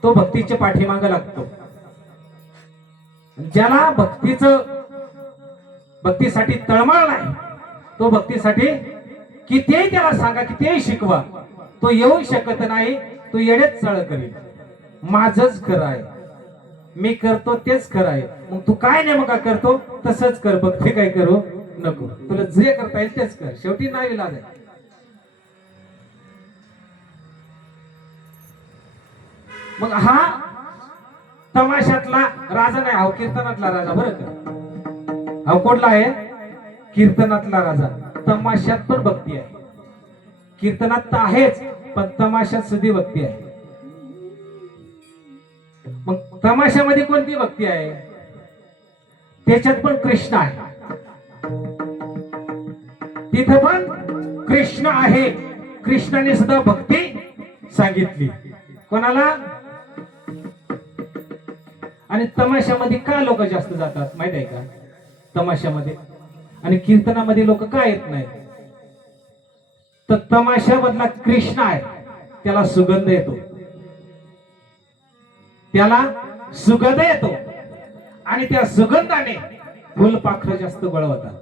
तो भक्तीच्या पाठीमागे लागतो. ज्याला भक्तीसाठी तळमळ नाही, तो भक्तीसाठी कितीही त्याला सांगा, कितीही शिकवा, तो येऊ शकत नाही. तो येडेच चाळ करेल. माझच खरं आहे, मी करतो तेच खरं आहे. मग तू काय नेमका करतो तसंच कर, भक्ती काय करू नको. तुला जे करता येईल तेच कर. शेवटी नाही इलाज आहे. मग हा तमाशातला राजा नाही, हा कीर्तनातला राजा. बरं का? हा कुठला आहे? कीर्तनातला राजा. तमाशात पण भक्ती आहे. कीर्तनात तर आहेच, पण तमाशात सुद्धा भक्ती आहे. मग तमाशामध्ये कोणती भक्ती आहे? त्याच्यात पण कृष्ण आहे. तिथं पण कृष्ण आहे. कृष्णाने सुद्धा भक्ती सांगितली. कोणाला? आणि तमाशामध्ये का लोक जास्त जातात माहित आहे का? तमाशामध्ये आणि कीर्तनामध्ये लोक का येत नाही? तर तमाशामधला कृष्ण आहे, त्याला सुगंध येतो. त्याला सुगंध येतो आणि त्या सुगंधाने फुलपाखरं जास्त बळवतात.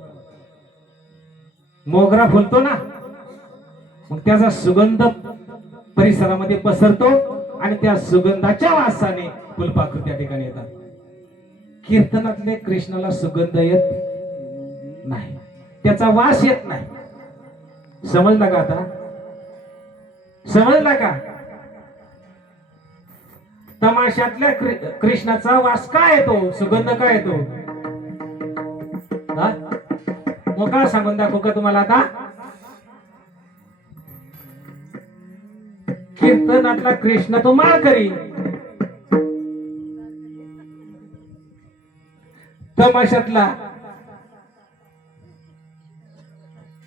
मोगरा फुलतो ना, मग त्याचा सुगंध परिसरामध्ये पसरतो आणि त्या सुगंधाच्या वासाने फुलपाखरं त्या ठिकाणी येतात. कीर्तनातले कृष्णाला सुगंध येत नाही, त्याचा वास येत नाही. समजला का? आता समजला का? तमाशातल्या कृष्णाचा वास काय येतो, सुगंध काय येतो? मोकळा सांगून दाखवू का तुम्हाला? आता कीर्तनातला कृष्ण तो माळकरी, तमाशातला.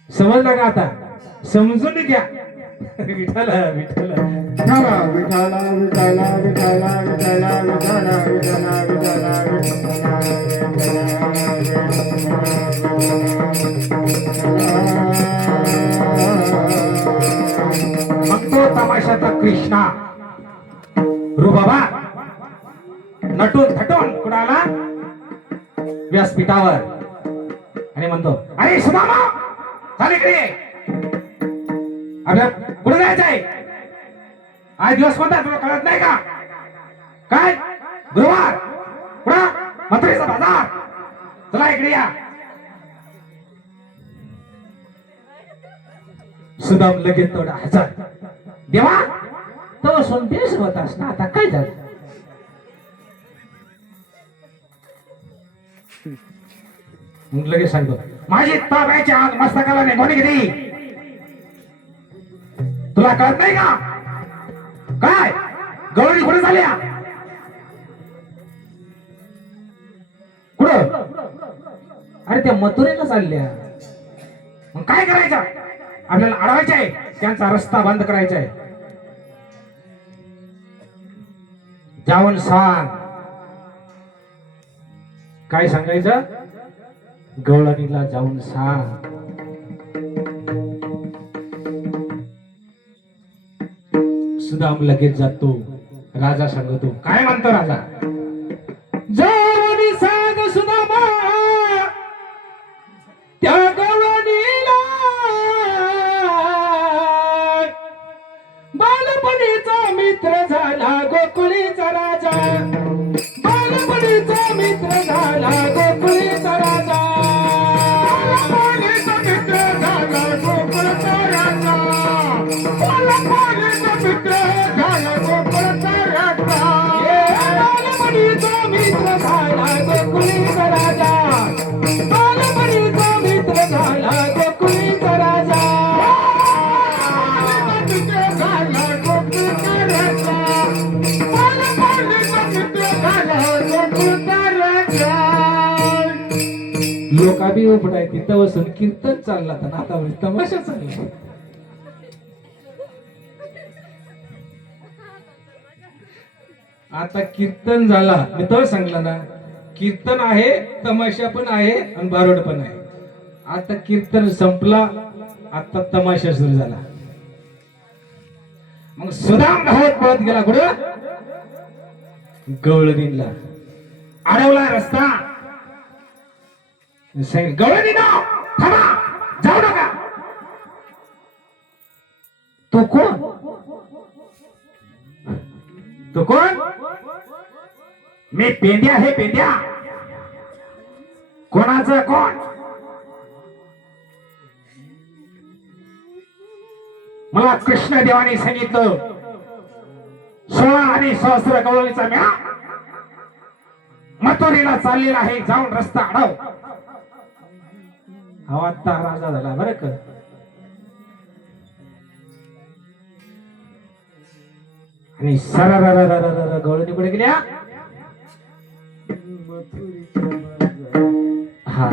समजला का? आता समजून घ्या. विठ्ठल विठ्ठल विठ्ठला विठ्ठला विठ्ठला विठ्ठला विठ्ठला विठ्ठला विठ्ठला मग तो तमाशाचा कृष्णा रुबाबा नटून थटून कुणाला व्यासपीठावर आणि म्हणतो, अरे सुदामा चाल इकडे. आपल्या कुठे जायचंय? आज दिवस कोणता तुला कळत नाही का? काय गुरुवार? कुठं? मथुरेचा बाजार. चला इकडे या. सुदाम लगेच थोडा हसत, देवा तो संदेश होतास ना, आता काय झालं? मग लगेच सांगतो, माझी ताब्याच्या आग मस्तकाला निघून गेली. तुला कळत नाही का? काय गवळणी कुठे झाल्या? कुठं? अरे त्या मथुरेला चालल्या. मग काय करायचं? आपल्याला अडवायचं आहे, त्यांचा रस्ता बंद करायचा आहे. जाऊन सांग. काय सांगायचं? गवळणीला जाऊन सांग. सुदाम लगेच जातो. राजा सांगतो. काय म्हणतो राजा? जाऊन सांग सुदामा त्या गवळणीला, बालपणीचा मित्र झाला गोकुळीचा राजा. बालपणीचा मित्र झाला गोकुळीचा राजा. बालपणीचा मित्र झाला गोकुळचा राजा. बालपणीचा मित्र झाला गोकुळचा राजा. बालपणीचा मित्र झाला गोकुळीचा राजा. बालपणीचा मित्र झाला गोकुळीचा राजा. लोक बी उपडाय तिथं बसून कीर्तन चालला तर आता तमाशा चालला. आता कीर्तन झाला, मी तर सांगला ना, कीर्तन आहे, तमाशा पण आहे आणि बारोड पण आहे. आता कीर्तन संपला, आता तमाशा सुरू झाला. मग सुदाम धावत पळत गेला कुठं? गवळणीला. अडवला रस्ता. गवळणीनो थांबा, जाऊ नका. तो कोण? तो कोण? मी पेंड्या आहे, पेंड्या. कोणाचा कोण? मला कृष्णदेवाने सांगितलं 16 आणि सहस्र गवळणीचा मेळा मथुरेला चाललेला आहे, जाऊन रस्ता अडव. हा आता राजा झाला बरं का. आणि सरर गवळणी पुढे गेल्या. हा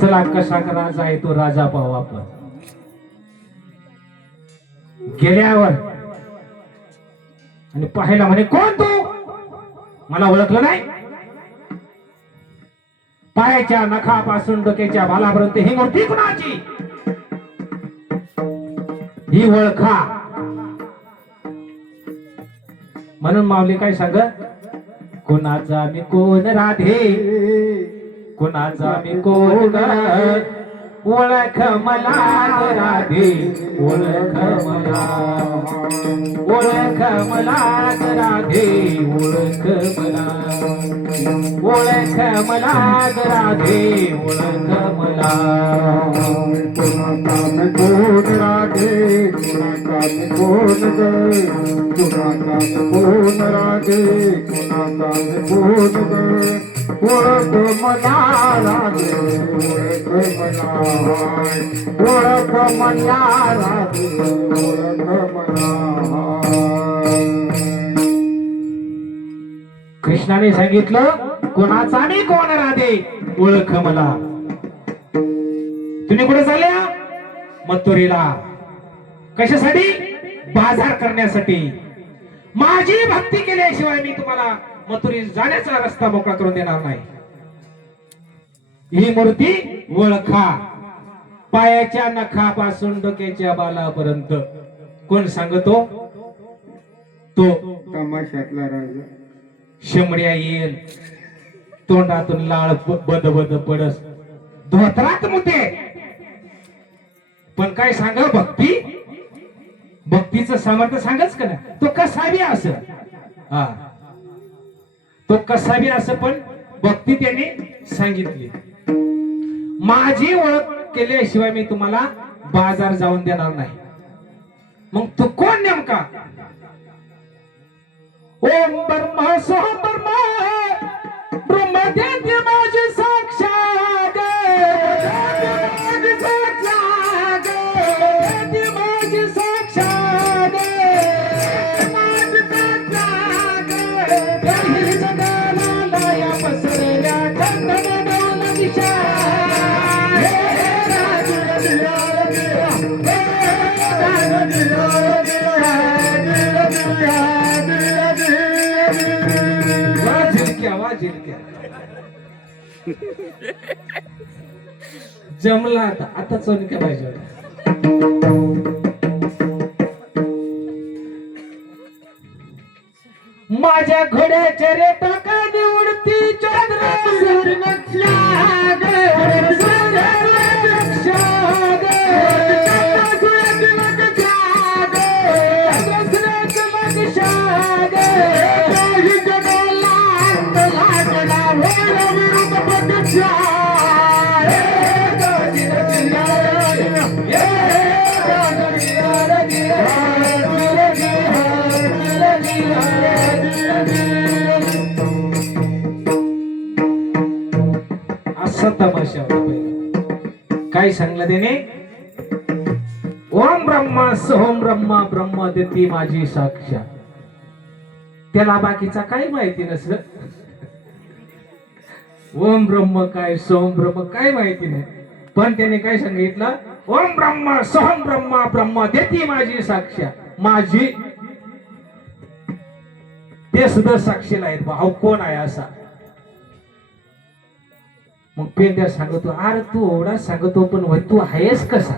चला, कसा राजा आहे तो राजा पाहू आपण. गेल्यावर आणि पाहायला म्हणे, कोण तू? मला ओळखलं नाही. पायाच्या नखापासून डोक्याच्या बालापर्यंत ही मूर्ती कुणाची? ही ओळखा. म्हणून माऊली काय सांग, कोणाचा मी कोण राधे, कोणाचा मी कोण ग, ओळख मला राधे, ओळख मला, ओळख मला राधे, ओळख मला, ओळख मला राधे, ओळख मला. कोणाचा मी कोण राधे, कोणाचा मी कोण ग, कोणाचा मी कोण राधे, कोणाचा मी कोण ग, ओळख मला राधे, ओळख मला, ओळख मला राधे, ओळख मला. कृष्णाने सांगितलं, कोणाचा मी कोण राधे, ओळख मला. तुम्ही कुठे चालल्या? मथुरेला. कशासाठी? बाजार करण्यासाठी. माझी भक्ती केल्याशिवाय मी तुम्हाला मथुरेत जाण्याचा रस्ता मोकळा करून देणार नाही. ही मूर्ती ओळखा. पायाच्या नखापासून डोक्याच्या बालापर्यंत. कोण सांगतो? तो तमाशातला राजा. शेमड्या येईल, तोंडातून लाळ बद बद पडस, धोत्रात मुते. पण काय सांग, भक्ती, भक्तीचं सामर्थ्य सांगच का नाही. तो कसा बी असं, हा तो कसा बी असं, पण भक्ती त्यांनी सांगितली. माझी ओळख केल्याशिवाय मी तुम्हाला बाजार जाऊन देणार नाही. मग तू कोण नेमका? ओम ब्रह्मा सोहम ब्रह्मा ब्रह्मदेव माझी साक्षात माझी साक्षात माझी साक्षात माझी साक्षात काही जगाला या पसरल्या खंडन दिशा जमला आता आता चोनिका पाहिजे. माझ्या घोड्याच्या रेटा का निवडती चंद्र असा तमाशा होता पहिला. काय सांगलं त्याने? ओम ब्रह्मा सोहम ब्रह्मा ब्रह्म देती माझी साक्षा. त्याला बाकीचा काही माहिती नसलं. ओम ब्रह्म काय सोहम ब्रह्म काय माहिती नाही. पण त्याने काय सांगितलं? ओम ब्रह्मा सोहम ब्रह्मा ब्रह्म देती माझी साक्षा. माझी ते सुद्धा साक्षीला आहेत. भाऊ कोण आहे असा? मग पेंड्या सांगतो, अरे तू एवढा सांगतो पण वय तू आहेस कसा?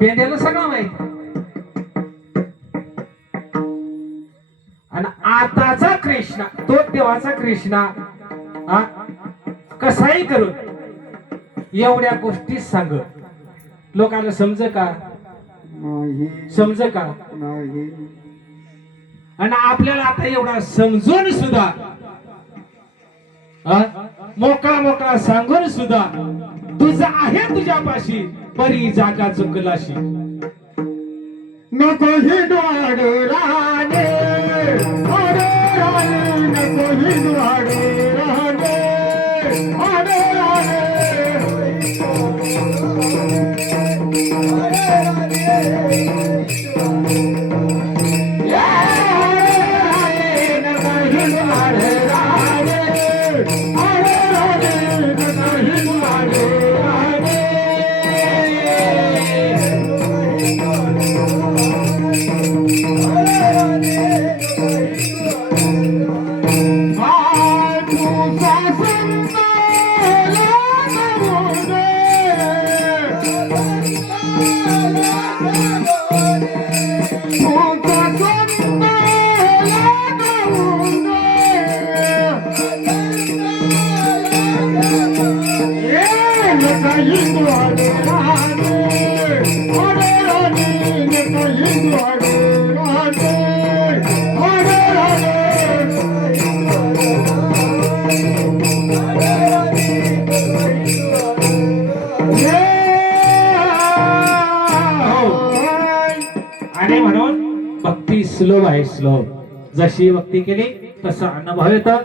पेंड्याला सगळं माहिती. आणि आताचा कृष्णा तो देवाचा कृष्णा कसाही करून एवढ्या गोष्टी सांग. लोकांना समज का? समज का? आणि आपल्याला आता एवढा समजून सुद्धा मोकळा मोकळा सांगून सुद्धा तुझं आहे तुझ्यापाशी बरी जागा चुकलाशी. नको हिंदवाड राणे अरे राणे नको हिंदवाड राणे अरे राणे आणि म्हणून भक्ती स्लो आहे. स्लो जशी भक्ती केली तसं अनुभव येतं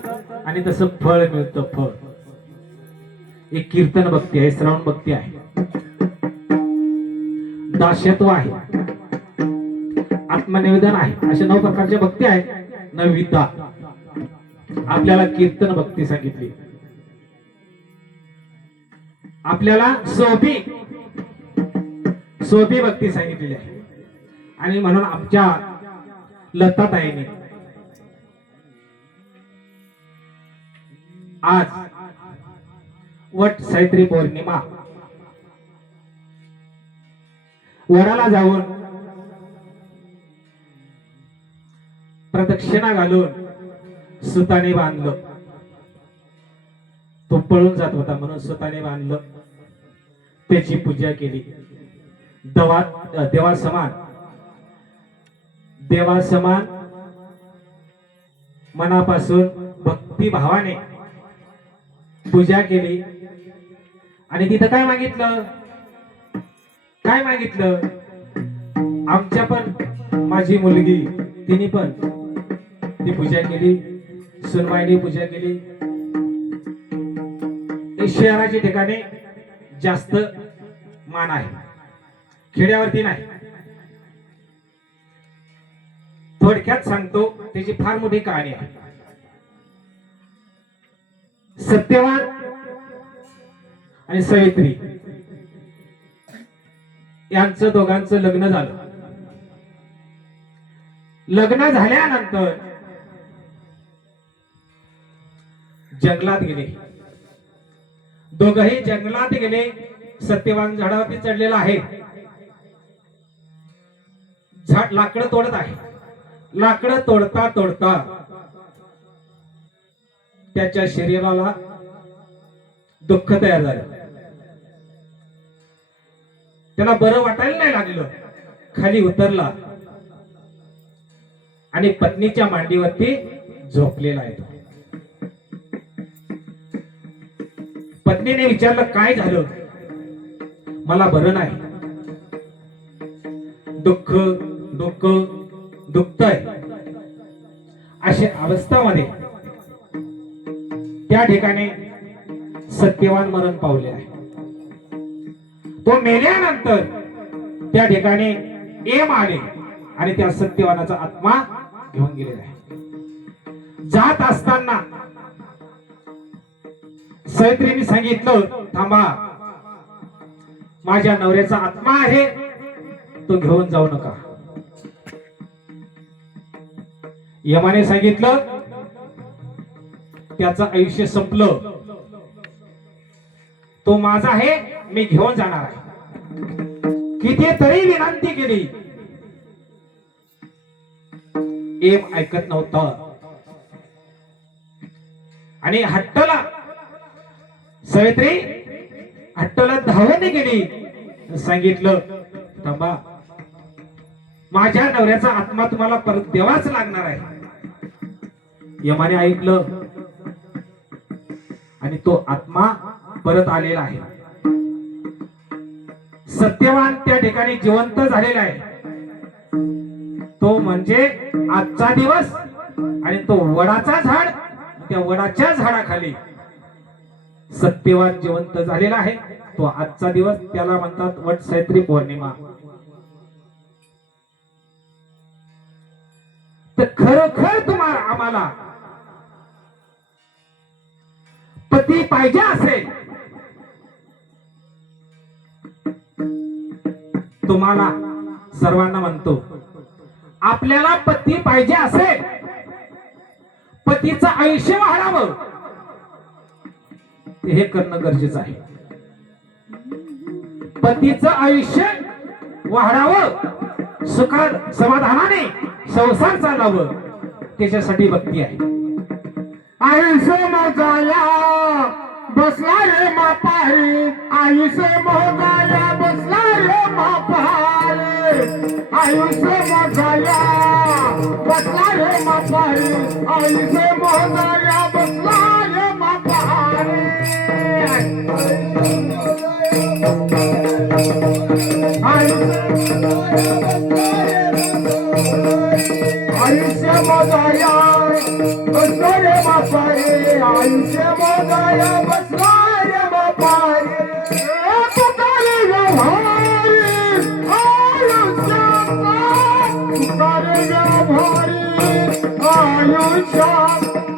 आणि तसं फळ मिळतं. फळ एक कीर्तन भक्ती आहे, श्रवण भक्ती आहे, दास्यत्व आहे, आत्मनिवेदन आहे. अशा 9 प्रकारच्या भक्ती आहेत. 9विधा आपल्याला कीर्तन भक्ती सांगितली. आपल्याला सोपी भक्ती सांगितलेली आहे. आणि म्हणून आमच्या लताताईने आज वट सावित्री पौर्णिमा वडाला जाऊन प्रदक्षिणा घालून सुताने बांधलं. तो पळून जात होता म्हणून सुताने बांधलं. त्याची पूजा केली. देवा समान मनापासून भक्तिभावाने पूजा केली आणि तिथं काय मागितलं, काय मागितलं, आमच्या पण माझी मुलगी तिने पण ती पूजा केली, सुनबाईने पूजा केली. शहराच्या ठिकाणी जास्त मान आहे, खेड्यावरती नाही. थोडक्यात सांगतो, त्याची फार मोठी कहाणी आहे. सत्यवान आणि सावित्री यांचं दोघांचं लग्न झालं. लग्न झाल्यानंतर जंगलात गेले. दोघही जंगलात गेले. सत्यवान झाडावरती चढलेला आहे, झाड लाकडं तोडत आहे. लाकडं तोडता तोडता त्याच्या शरीराला दुःख तयार झालं. त्याला बरं वाटायला नाही लागलं. खाली उतरला आणि पत्नीच्या मांडीवरती झोपलेला आहे. पत्नीने विचारलं, काय झालं, मला बरं नाही, दुःख दुःख दुखतंय. अशा अवस्थामध्ये त्या ठिकाणी सत्यवान मरण पावले आहे. तो मेल्यानंतर त्या ठिकाणी एम आले आणि त्या सत्यवानाचा आत्मा घेऊन गेलेला आहे. जात असताना सावित्रीने सांगितलं, थांबा, माझ्या नवऱ्याचा आत्मा आहे, तो घेऊन जाऊ नका. यमाने सांगितलं, त्याचं आयुष्य संपलं, तो माझा आहे, मी घेऊन जाणार आहे. कितीतरी विनंती केली, एम ऐकत नव्हता आणि हट्टला सावित्री हट्टला धावून गेली. सांगितलं, थांबा, माझ्या नवऱ्याचा आत्मा तुम्हाला परत द्यावाच लागणार आहे. यमाने ऐकलं आणि तो आत्मा परत आलेला आहे. सत्यवान त्या ठिकाणी जिवंत झालेला आहे. तो म्हणजे आजचा दिवस आणि तो वडाचा झाड, त्या वडाच्या झाडाखाली सत्यवान जिवंत झालेला आहे. तो आजचा दिवस, त्याला म्हणतात वट सावित्री पौर्णिमा. तर खरोखर तुम्हाला आम्हाला पती पाहिजे असेल, तुम्हाला सर्वांना म्हणतो, आपल्याला पती पाहिजे असेल, पतीचं आयुष्य वाढावं, हे करणं गरजेचं आहे. पतीचं आयुष्य वाढावं, सुखात समाधानाने संसार चालावं, त्याच्यासाठी भक्ती आहे. आयुष्य मोजाया बसला रे मापारी, आयुष्य मोजाया बसला रे मापारी, आयुष्य मोजाया बसला रे मापारी, आयुष्य मोजाया बसला रे मापारी. आयुष्य मोजाया बसला रे मापारी, आयुष्य मोजाया बसला रे मापारी. तुकारे व्यवहारी आयुष्याचा, तुकारे व्यवहारी आयुष्याचा,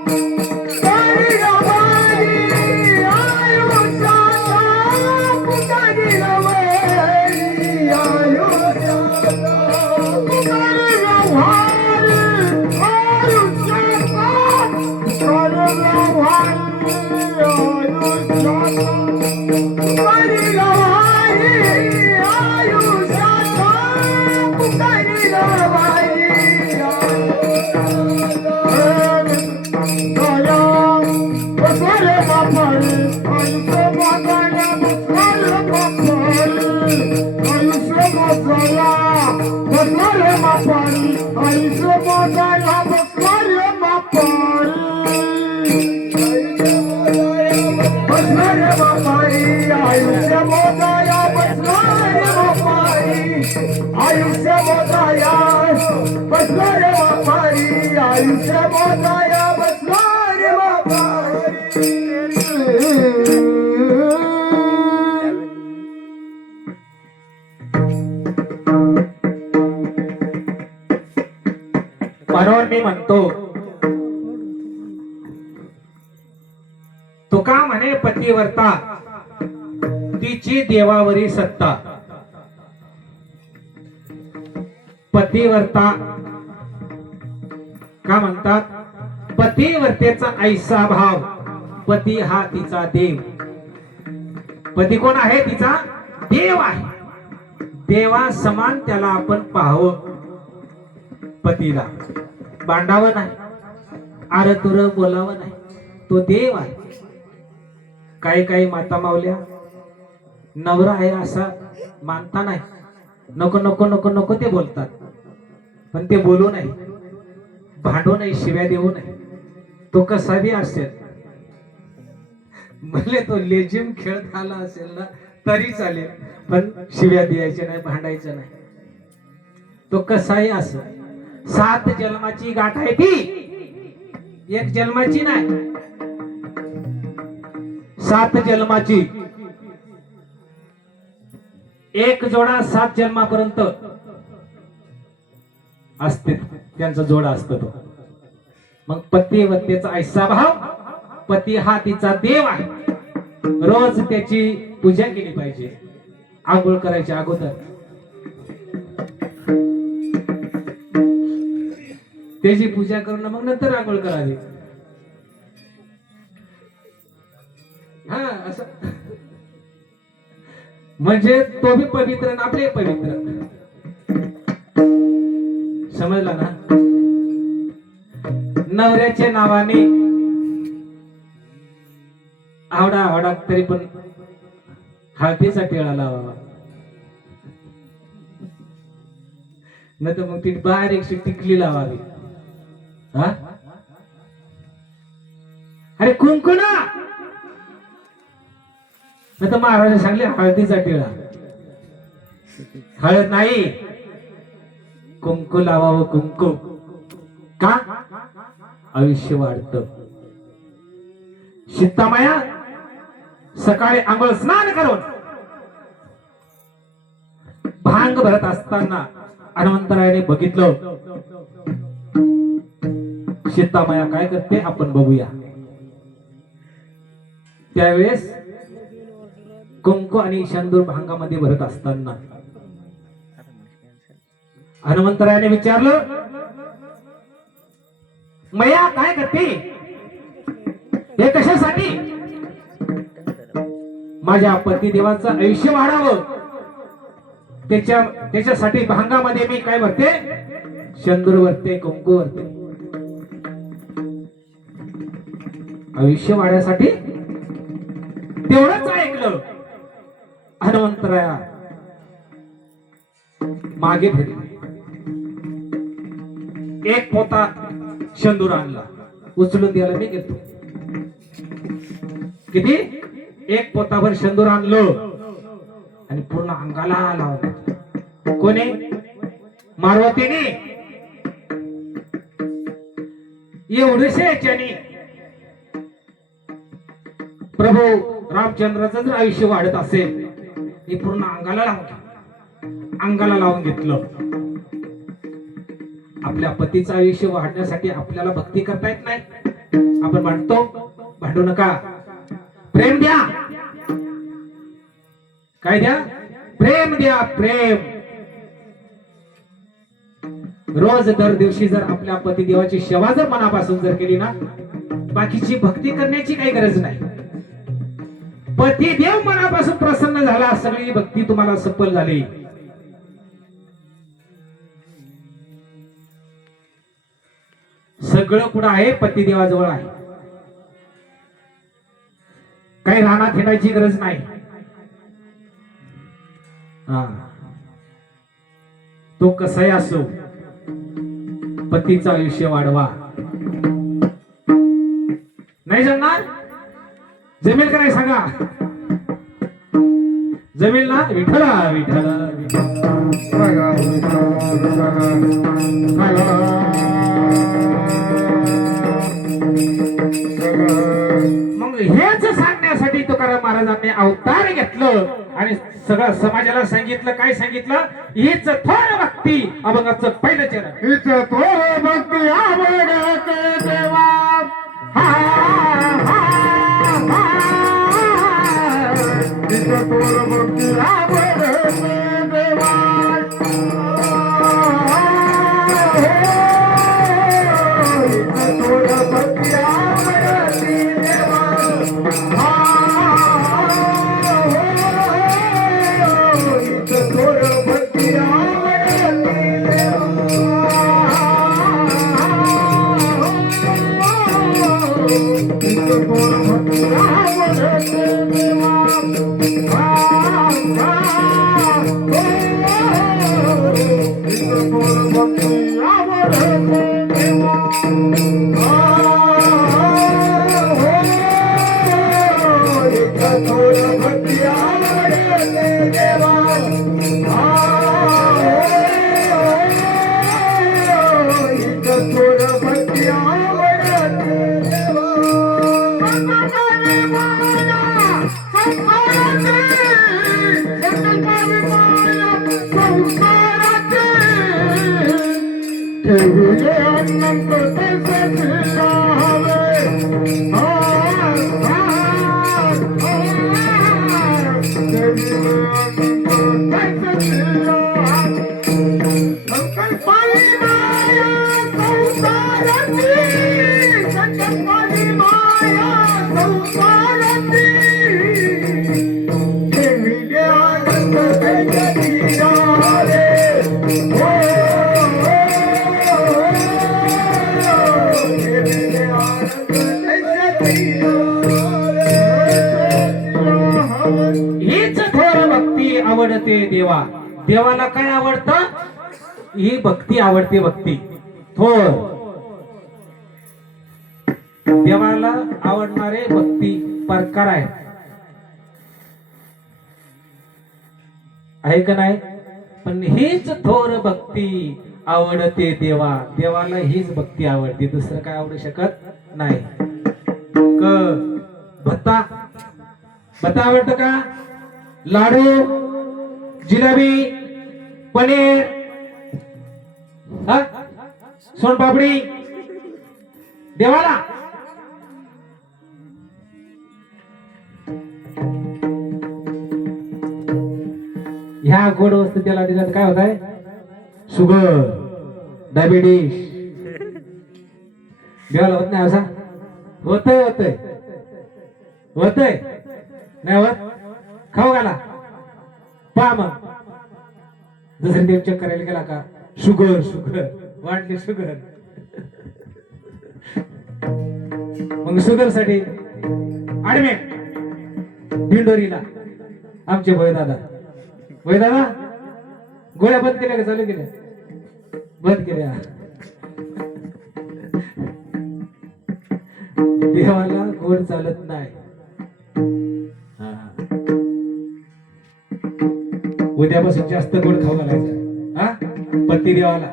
तुकारे व्यवहारी आयुष्याचा, तुकारे व्यवहारी आयुष्याचा, तुकारे व्यवहारी आयुष्याचा, तुकारे व्यवहारी आयुष्याचा, तुकारे व्यवहारी आयुष्याचा, तुकारे व्यवहारी दया बसले मापारी, आयुष्य मोजाया बसले मापारी, आयुष्य मोजाया बसले मापारी, आयुष्य मोजाया बसले मापारी. मोजाया बसलो रे बापारी आयुष्य मोजाया बसलो रे बापारी आयुष्य मोजाया बसलो रे बापारी म्हणून मी म्हणतो तुका म्हणे पतिव्रता तिची देवावरी सत्ता. पतिव्रता का म्हणतात? पतिव्रतेचा ऐसा भाव, पती हा तिचा देव. पती कोण आहे? तिचा देव आहे. देवा समान त्याला आपण पाहावं. पतीला भांडावं नाही, आरतुर बोलावं नाही. तो देव आहे. काही काही माता मावल्या नवरा आहे असा मानता नाही, नको नको नको नको ते बोलतात. पण ते बोलू नाही, भांडू नाही, शिव्या देऊ नाही. तो कसा बी असेल, भले तो लेझिम खेळत आला असेल ना तरी चालेल, पण शिव्या द्यायच्या नाही, भांडायचं नाही. तो कसाही असेल. 7 जन्माची गाठ आहे ती, 1 जन्माची नाही. 7 जन्माची. एक जोडा 7 जन्मापर्यंत असते, त्यांचा जोडा असतो तो. मग पतिव्रतेचा ऐसा भाव, पती हा तिचा देव आहे. रोज त्याची पूजा केली पाहिजे. आंघोळ करायच्या अगोदर त्याची पूजा करून मग नंतर आंघोळ करावी. हा असं म्हणजे तो बी पवित्र आणि आपले पवित्र. समजला ना? नवऱ्याच्या नावाने आवडा आवडा तरी पण हळदीचा टिळा लावावा, नाही तर मग ती बारीकशी टिकली लावावी. हा अरे कुंकुना, नाही तर महाराज सांगले हळदीचा टिळा. हळद नाही, कुंकू लावावं. कुंकू का? आयुष्य वाढत. सीतामाया सकाळी आंघोळ स्नान करून भांग भरत असताना हनुमंतरायाने बघितलं. सीतामाया काय करते आपण बघूया. त्यावेळेस कुंकू आणि शेंदूर भांगामध्ये भरत असताना हनुमंतरायाने विचारलं, मैया काय करते? हे कशासाठी? माझ्या पतिदेवाचं आयुष्य वाढावं त्याच्यासाठी भांगामध्ये मी काय भरते? शेंदूर भरते, कुंकू भरते. आयुष्य वाढण्यासाठी. तेवढंच ऐकलं हनुमंतराया मागे फिरले. एक पोता शेंदूर आणला, उचलून द्यायला मी घेतो. किती? 1 पोताभर शेंदूर आणलं आणि पूर्ण अंगाला लावलं. कोणी? मारवतीने. एवढेसे याच्याने प्रभू रामचंद्राचं जर आयुष्य वाढत असेल, हे पूर्ण अंगाला लावून घेतलं. आपल्या पतीचं आयुष्य वाढण्यासाठी आपल्याला भक्ती करता येत नाही. आपण म्हणतो, भांडू नका, प्रेम द्या. काय द्या? प्रेम द्या. प्रेम. रोज दर दिवशी जर आपल्या पतिदेवाची सेवा जर मनापासून जर केली ना, बाकीची भक्ती करण्याची काही गरज नाही. पतिदेव मनापासून प्रसन्न झाला, सगळी भक्ती तुम्हाला सफल झाली. सगळं कुठं आहे? पतिदेवाजवळ आहे. काही रानात हिंडायची गरज नाही. तो कसाही असो, पतीचं आयुष्य वाढवा. नाही जमणार? जमेल का नाही सांगा? जमेल ना विठ्ठला विठ्ठला विठ्ठला. मग हेच सांगण्यासाठी तुकाराम महाराजांनी अवतार घेतलं आणि सगळं समाजाला सांगितलं. काय सांगितलं? हीच थोर भक्ती अभंगाचं पहिलं चरण. हीच थोर भक्ती आवडते देवा. हा हा हा. हीच थोर भक्ती आवडते देवा. हीच थोर भक्ती आवडते देवा. हीच थोर भक्ती आवडते हीच थोर भक्ती आवडते देवा. देवाला काय आवडतं? ही भक्ती आवडते. भक्ती थोर देवाला आवडणारे भक्ती प्रकार आहे का नाही? पण हीच थोर भक्ती आवडते देवा. देवाला हीच भक्ती आवडते, दुसरं काय आवडू शकत नाही. भत्ता भत्ता आवडतं का? लाडू, जिलेबी, पनीर, सोनपापडी देवाला. ह्या गोड वस्तू त्याला दिल्यात काय होत आहे? Sugar, diabetes. देवाला होत नाही असा? होतय होतय होतय नाही होत? खाऊ घाला पहा. मग दुसऱ्या देव चेक करायला गेला का शुगर शुगर वाढली शुगर. मग शुगर साठी ऍडमिट दिंडोरीला आमचे भोयदादा. भोयदादा गोळ्या बंद केल्या का चालू केल्या? बंद केल्या. देवाला गोड चालत नाही. उद्यापासून जास्त गोड खाऊ घालायचं हा पती देवाला.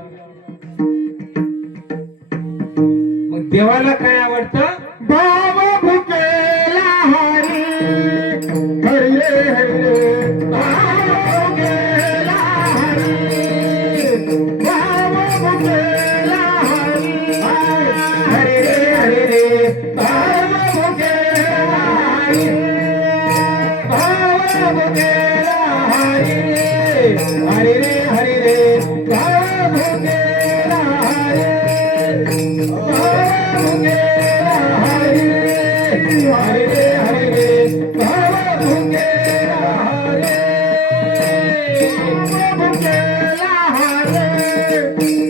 मग देवाला काय आवडतं? बाबा भुकेला हरी हरी रे हरी रे. बाबा भुकेला हरी बाबा भुकेला हरी हरी रे हरी रे. बाबा भुकेला हरी बाबा भुकेला हरी हरी रे हरी रे. बाबा भुकेला हरी बाबा भुकेला हरी हरी रे हरी रे. बाबा भुकेला हरी बाबा भुकेला हरी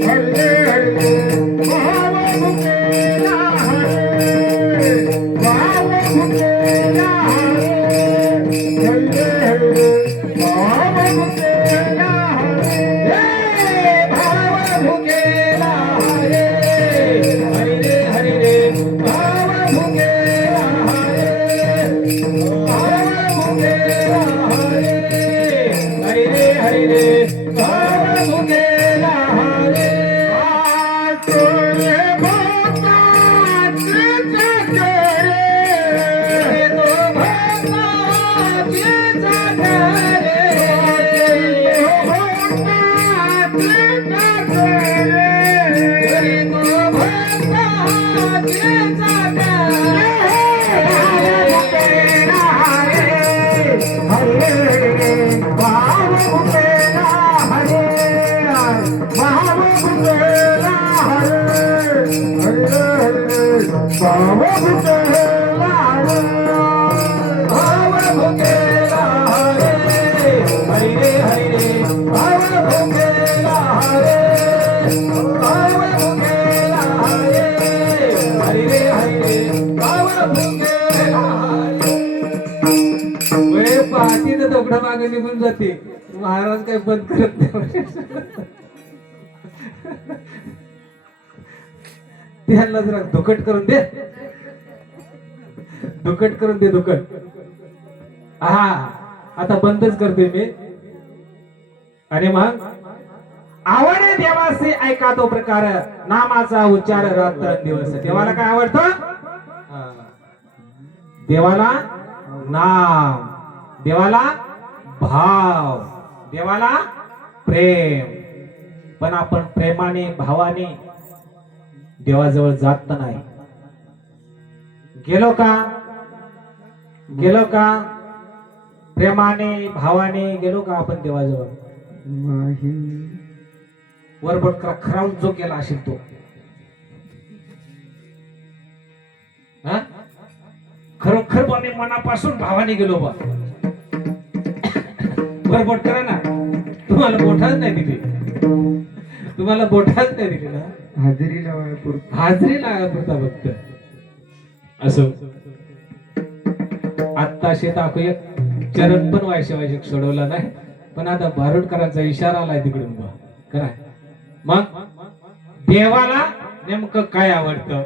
हरी रे हरी रे. बाबा भुकेला हरी बाबा भुकेला हरी हरी रे हरी रे. बाबा भुकेला हरी बाबा भुकेला हरी हरी रे हरी रे. बाबा भुकेला हरी बाबा भुकेला हरी रे भाव भुकेला रे तुझे भक्ताच जगरे तो भक्ताची जागरे भाव भुकेला रे हरी रे हरी रे भाव भुकेला रे भाव भुकेला रे हरी रे हरी रे भाव भुकेला रे पाठीनं दगड मागे निघून जाते महाराज काही बंद करत नाही त्यांना जरा दुकट करून दे दुकट करून दे दुकट हा आता बंदच करतोय मी आणि मग आवडे देवाचे ऐका तो प्रकार नामाचा उच्चार रात्र दिवस देवाला काय आवडतं देवाला नाम देवाला भाव देवाला प्रेम पण आपण प्रेमाने भावाने देवाजवळ जात तर नाही गेलो का प्रेमाने भावाने गेलो का आपण देवाजवळ वरबट खरावून जो केला असेल तो खरोखर बा मी मनापासून भावाने गेलो बा वरबट करा ना तुम्हाला बोटाच नाही दिली तुम्हाला बोटाच नाही दिली ना हाजरी लावायला हाजरी लागापुरता फक्त असं आत्ता दाखवू एक चरण पण वायशे सोडवला नाही पण आता बारुडकरांचा इशारा आलाय तिकडून बा काय मग देवाला नेमकं काय आवडतं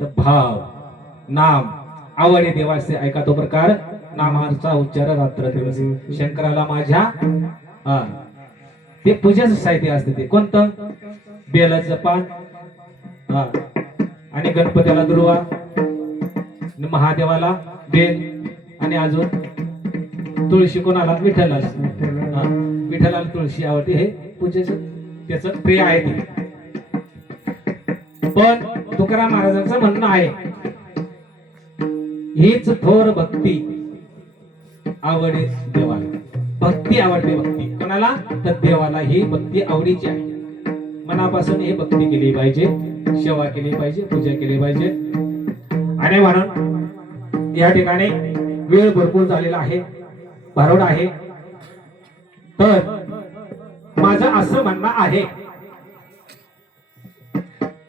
तर भाव नाम आवडे देवाचे ऐका तो प्रकार नामाचा उच्चार रात्र दिवस शंकराला माझ्या ते पूजेचं साहित्य असते ते कोणतं बेलाचं पान आणि गणपतीला दुर्वा महादेवाला बेल आणि अजून तुळशी कोणाला विठ्ठलाला विठ्ठलाला तुळशी आवडते हे पूजेचं त्याचं प्रिय आहे ते पण तुकाराम महाराजांचं म्हणणं आहे हीच थोर भक्ती आवडे देवाला भक्ती आवडते भक्ती कोणाला तर देवाला ही भक्ती आवडीची आहे मनापासून ही भक्ती केली पाहिजे सेवा केली पाहिजे पूजा केली पाहिजे आणि म्हणून या ठिकाणी वेळ भरपूर झालेला आहे भारोड आहे तर माझं असं म्हणणं आहे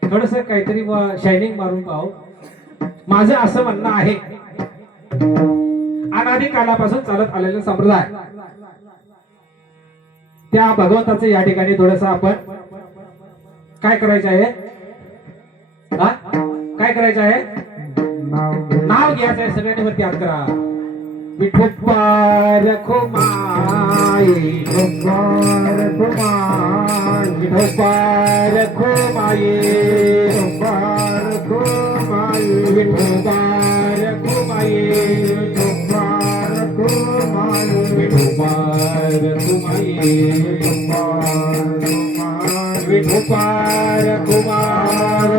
थोडस काहीतरी शायनिंग मारून पाहू माझं असं म्हणणं आहे अनादी कालापासून चालत आलेला संप्रदाय त्या भगवंताचं या ठिकाणी थोडस आपण काय करायचं आहे काय करायचं आहे नाव घ्यायचं आहे सगळ्यांनी वरती हात करा विठोबा रखो माई विठोबा रखो माई विठोबा रखो माई विठोबा रखो माई विठोबा रखो विठोबार कुमार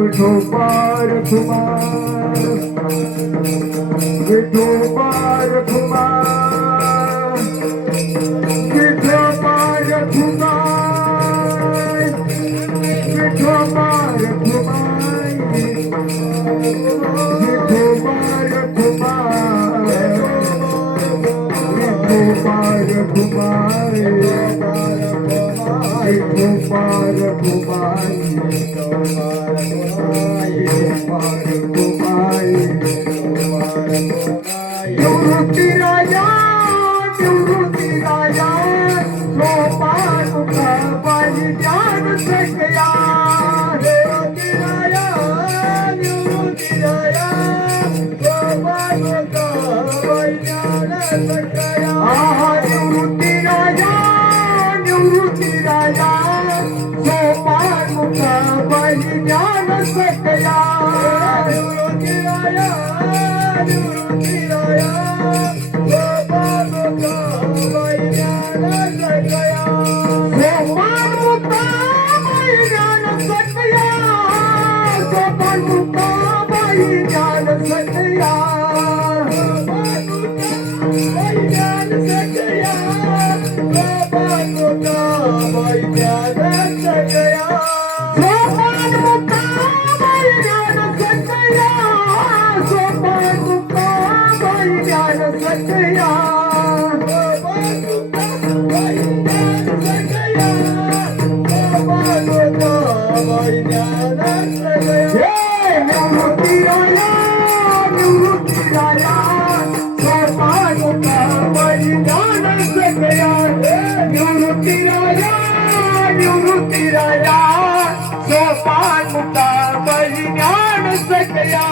विठोबार कुमार विठोबार कुमार कुमारी कुमार कुमारी निवृत्ती राजा सोपान बाई ज्ञान सकया निवृत्ती राजा सोपान बाई ज्ञान सकया निवृत्ती राजा सोपान बाई ज्ञान सकया निवृत्ती राजा सोपान मुक्ता बळी ज्ञान सकया